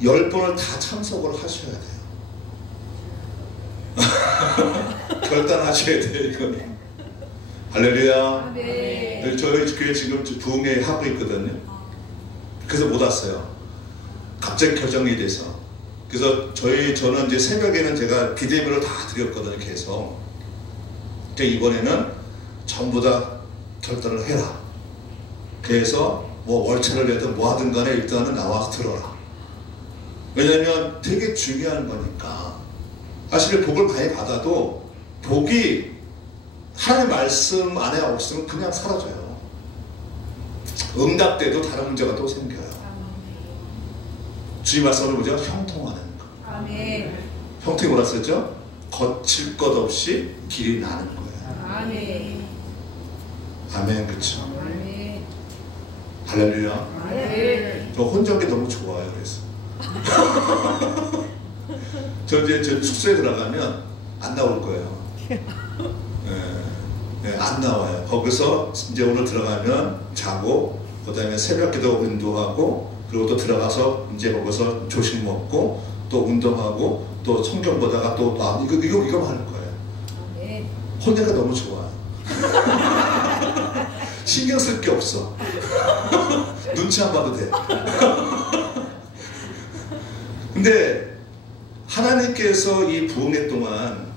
10번을 다 참석을 하셔야 돼요. 결단하셔야 돼요, 이거는. 할렐루야. 네. 저희 교회 지금 부흥회 하고 있거든요. 그래서 못 왔어요. 갑자기 결정이 돼서. 그래서 저는 이제 새벽에는 제가 비대면을 다 드렸거든요, 계속. 근데 이번에는 전부 다 결단을 해라. 그래서 뭐 월차를 내든 뭐 하든 간에 일단은 나와서 들어라. 왜냐면 되게 중요한 거니까. 사실 복을 많이 받아도 복이 하나님 말씀 안에 없으면 그냥 사라져요. 응답돼도 다른 문제가 또 생겨요. 주님 말씀을 뭐죠? 형통하는 거. 아멘. 형통이 뭐라 썼죠? 거칠 것 없이 길이 나는 거예요. 아멘. 아멘. 그쵸? 아멘. 할렐루야. 아멘. 저 혼자 게 너무 좋아요. 그래서 저 이제 저 숙소에 들어가면 안 나올 거예요. 안 나와요. 거기서 이제 오늘 들어가면 자고, 그 다음에 새벽기도 운동하고, 그리고 또 들어가서 이제 거기서 조식 먹고, 또 운동하고, 또 성경 보다가 또 이거 하는 거예요. 아멘. 혼자가 너무 좋아요. 신경 쓸 게 없어. 눈치 안 봐도 돼. 근데 하나님께서 이 부흥회 동안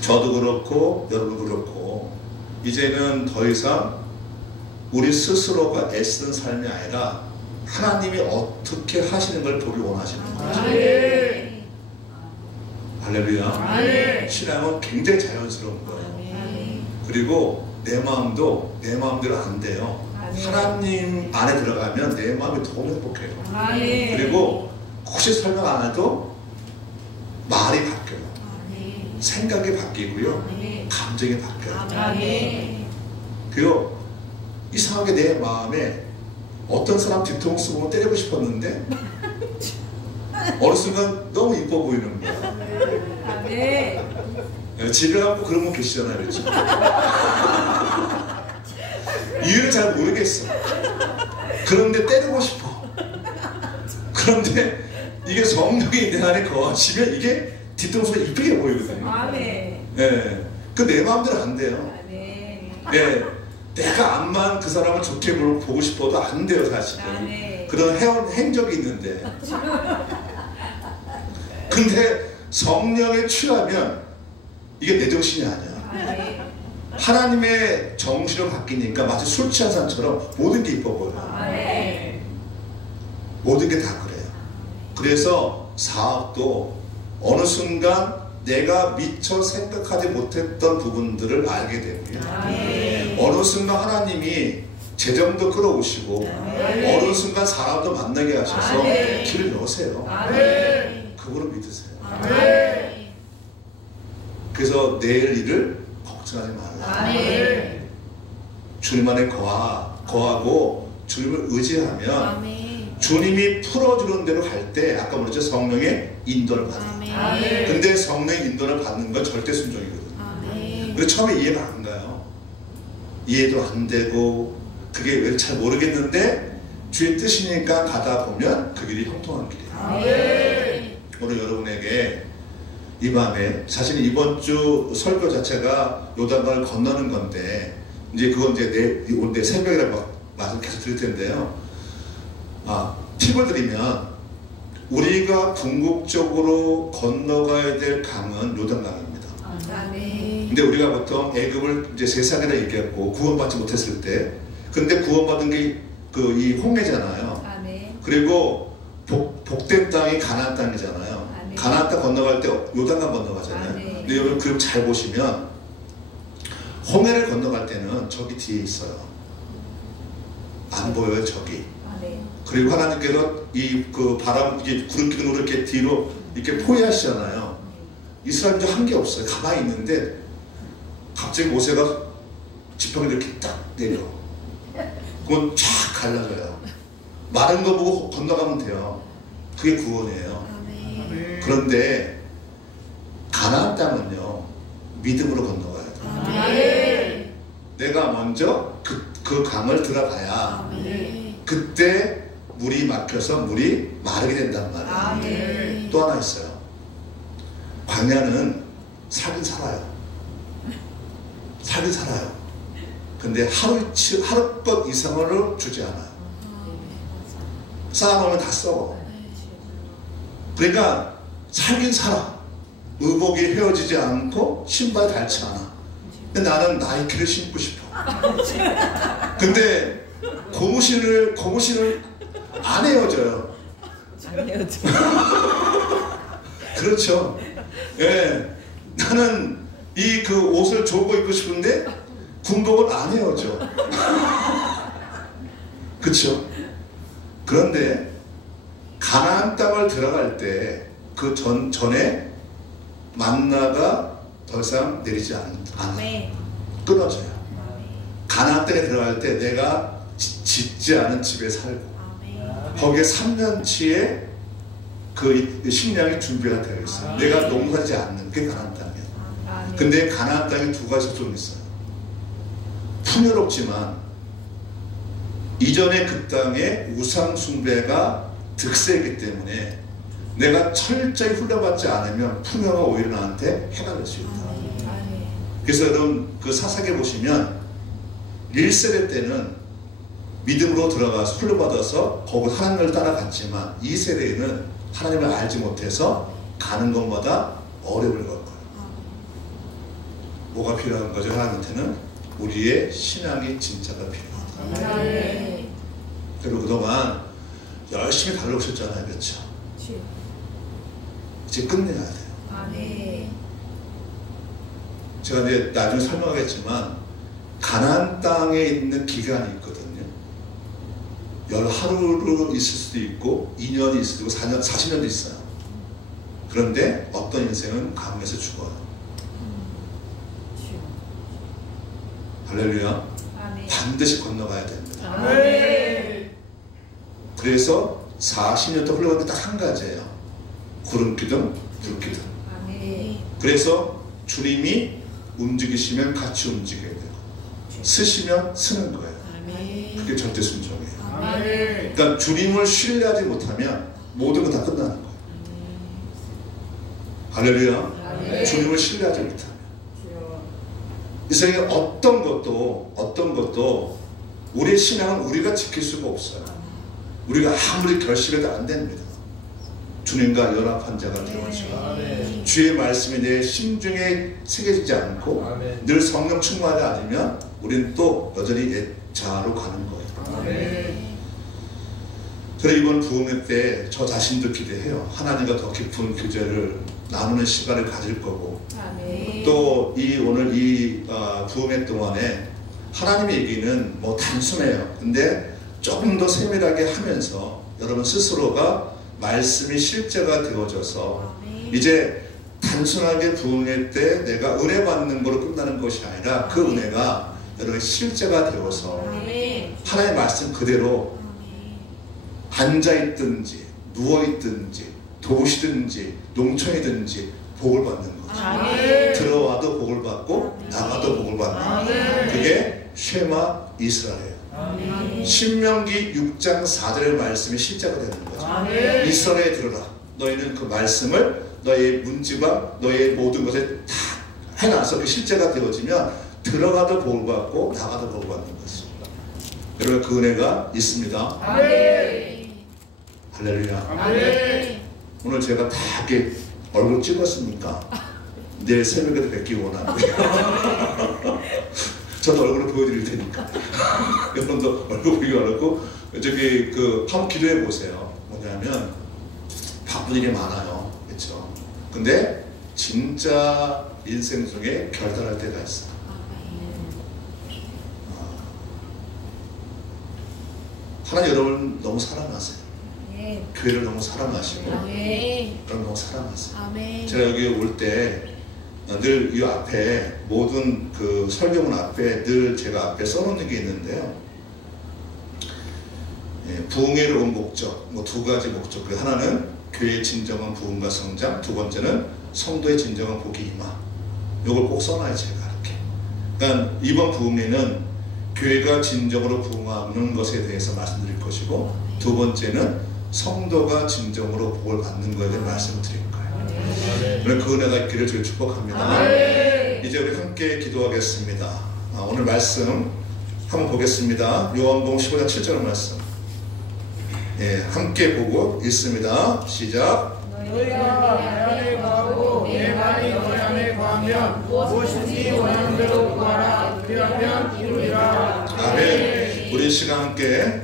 저도 그렇고 여러분 그렇고 이제는 더 이상 우리 스스로가 애쓰는 삶이 아니라 하나님이 어떻게 하시는 걸 보기 원하시는 거예요. 아멘. 할렐루야. 아멘. 신앙은 굉장히 자연스러운 거예요. 아멘. 그리고 내 마음도 내 마음대로 안 돼요. 아멘. 하나님 안에 들어가면 내 마음이 너무 행복해요. 아멘. 그리고 혹시 설명 안 해도 말이 바뀌어요. 아멘. 생각이 바뀌고요. 아멘. 감정이 바뀌어요. 아멘. 그리고 이상하게 내 마음에 어떤 사람 뒤통수 보면 때리고 싶었는데 어느 순간 너무 이뻐 보이는 거야. 아멘. 집에 가고 그런 분 계시잖아요. 그렇죠? 이유를 잘 모르겠어. 그런데 때리고 싶어. 그런데 이게 성령이 내 안에 거하시면 이게 뒤통수가 이쁘게 보이거든요. 아멘. 예. 그 내 마음대로 안 돼요. 아멘. 예. 내가 암만 그 사람을 좋게 보고 싶어도 안 돼요, 사실은. 아멘. 그런 행적이 있는데. 근데 성령에 취하면 이게 내 정신이 아니야. 아멘. 하나님의 정신으로 바뀌니까 마치 술 취한 사람처럼 모든 게 이뻐 보여요. 아멘. 모든 게 다 그래요. 그래서 사업도 어느 순간 내가 미처 생각하지 못했던 부분들을 알게 됩니다. 어느 순간 하나님이 재정도 끌어오시고 어느 순간 사람도 만나게 하셔서 길을 여세요. 그거를 믿으세요. 그래서 내일 일을 걱정하지 말라. 주님 안에 거하고 주님을 의지하면 주님이 풀어주는 대로 갈 때 아까 말했죠, 성령의 인도를 받아요. 근데 성령의 인도를 받는 건 절대 순종이거든요. 그래서 처음에 이해가 안 가요. 이해도 안 되고 그게 왜 잘 모르겠는데 주의 뜻이니까 가다 보면 그 길이 형통한 길이에요. 오늘 여러분에게 이 밤에 사실 이번 주 설교 자체가 요단강을 건너는 건데 이제 그건 이제 오늘 새벽이라고 말씀 계속 드릴 텐데요. 팁을 드리면 우리가 궁극적으로 건너가야 될 강은 요단강입니다. 근데 우리가 보통 애굽을 이제 세상에다 얘기했고 구원받지 못했을 때, 근데 구원받은 게 이 홍해잖아요. 그리고 복된 땅이 가나안 땅이잖아요. 가나안 땅 건너갈 때 요단강 건너가잖아요. 근데 여러분 그럼 잘 보시면 홍해를 건너갈 때는 저기 뒤에 있어요. 안 보여요, 저기. 그리고 하나님께서 그 바람, 이게 구름 기둥으로 이렇게 뒤로 이렇게 포위하시잖아요. 이스라엘도 한 게 없어요. 가만히 있는데 갑자기 모세가 지팡이를 이렇게 딱 내려. 그건 쫙 갈라져요. 마른 거 보고 건너가면 돼요. 그게 구원이에요. 그런데 가나안 땅은요, 믿음으로 건너가야 돼요. 내가 먼저 그 강을 들어가야 그때 물이 막혀서 물이 마르게 된단 말이에요. 또 하나 있어요. 광야는 살긴 살아요. 살긴 살아요. 근데 하루껏 이상으로 주지 않아요. 쌓아놓으면 다 썩어. 그러니까 살긴 살아. 의복이 헤어지지 않고 신발이 닳지 않아. 근데 나는 나이키를 신고 싶어. 근데 고무신을 안 헤어져요. 안 헤어져. 그렇죠. 예, 나는 그 옷을 좋은 거 입고 싶은데 군복은 안 헤어져. 그렇죠. 그런데 가나안 땅을 들어갈 때 그 전에 만나가 더 이상 내리지 않아요. 끊어져요. 가나안 땅에 들어갈 때 내가 짓지 않은 집에 살고 거기에 3년치의 그 식량이 준비가 되어 있어요. 내가 농사지 않는 게 가나안 땅이에요. 근데 가나안 땅에 두 가지 좀 있어요. 풍요롭지만 이전에 그 땅에 우상 숭배가 득세이기 때문에 내가 철저히 훈련받지 않으면 풍요가 오히려 나한테 해가 될 수 있다. 그래서 여러분 그 사사기에 보시면 1세대 때는 믿음으로 들어가서 훈련받아서 거기 하나님을 따라갔지만 2세대에는 하나님을 알지 못해서 가는 것마다 어려움을 겪을 거예요. 뭐가 필요한 거죠? 하나님한테는 우리의 신앙이 진짜가 필요하다. 그리고 그동안 열심히 달려오셨잖아요. 그렇죠? 이제 끝내야 돼요. 제가 이제 나중에 설명하겠지만 가나안 땅에 있는 기간이 있거든요. 10하루로 있을 수도 있고 2년이 있을 수도 있고 4년, 40년도 있어요. 그런데 어떤 인생은 강에서 죽어요. 할렐루야. 반드시 건너가야 됩니다. 그래서 40년 동안 흘러가는 게 딱 한 가지예요. 구름기둥, 불기둥. 그래서 주님이 움직이시면 같이 움직여야 되고 쓰시면 쓰는 거예요. 그게 절대 순종이에요. 그러니까 주님을 신뢰하지 못하면 모든 건 다 끝나는 거예요. 할렐루야. 주님을 신뢰하지 못하면 이 세상에 어떤 것도 우리의 신앙은 우리가 지킬 수가 없어요. 우리가 아무리 결심해도 안 됩니다. 주님과 연합한 자가 되어지고 주의 말씀이 내 심중에 새겨지지 않고 늘 성령 충만하지 않으면 우리는 또 여전히 옛 자로 가는 거예요. 그래 이번 부흥회 때 저 자신도 기대해요. 하나님과 더 깊은 교제를 나누는 시간을 가질 거고, 또 오늘 이 부흥회 동안에 하나님의 얘기는 뭐 단순해요. 근데 조금 더 세밀하게 하면서 여러분 스스로가 말씀이 실제가 되어져서 이제 단순하게 부흥회 때 내가 은혜 받는 거로 끝나는 것이 아니라 그 은혜가 여러분 실제가 되어서 하나님의 말씀 그대로 앉아있든지 누워있든지 도시든지 농촌이든지 복을 받는 거죠. 들어와도 복을 받고 나가도 복을 받는, 그게 쉐마 이스라엘. 신명기 6장 4절의 말씀이 실제가 되는 거죠. 이스라엘에 들어라. 너희는 그 말씀을 너의 문지와 너의 모든 것에 다 해놔서 그 실제가 되어지면 들어가도 복을 받고 나가도 복을 받는 것입니다. 여러분 그 은혜가 있습니다. 할렐루야. 오늘 제가 다 이렇게 얼굴 찍었으니까 내일 새벽에도 뵙기 원하고요. 저도 얼굴을 보여드릴 테니까 여러분도 얼굴 보기 원하고, 저기 한번 기도해 보세요. 뭐냐면 바쁜 일이 많아요, 그렇죠? 근데 진짜 인생 속에 결단할 때가 있어요. 하나님 여러분 너무 사랑하세요. 교회를 너무 사랑하시고 여러분 너무 사랑하세요. 제가 여기 올 때 늘 이 앞에 모든 그 설교문 앞에 늘 제가 앞에 써놓는 게 있는데요. 부흥회를 온 목적, 뭐 두 가지 목적. 그 하나는 교회의 진정한 부흥과 성장, 두 번째는 성도의 진정한 복이 임하. 요걸 꼭 써놔요, 제가 이렇게. 그러니까 이번 부흥회는 교회가 진정으로 부흥하는 것에 대해서 말씀드릴 것이고, 두 번째는 성도가 진정으로 복을 받는 것에 대해 말씀을 드릴 거예요. 오늘 그 은혜가 있기를 주를 축복합니다. 이제 우리 함께 기도하겠습니다. 오늘 말씀 한번 보겠습니다. 요한복음 15장 7절 말씀. 함께 보고 있습니다. 시작. 너희가 내 안에 거하고 내 말이 너희 안에 거하면 무엇이든지 원하는 대로 구하라. 그리하면 이루리라. 아멘. 우리 시간 함께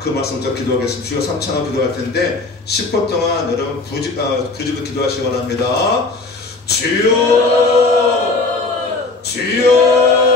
그 말씀을 좀 기도하겠습니다. 주여 3찬을 기도할 텐데 10분 동안 여러분 부지도 기도하시기 바랍니다. 주여 주여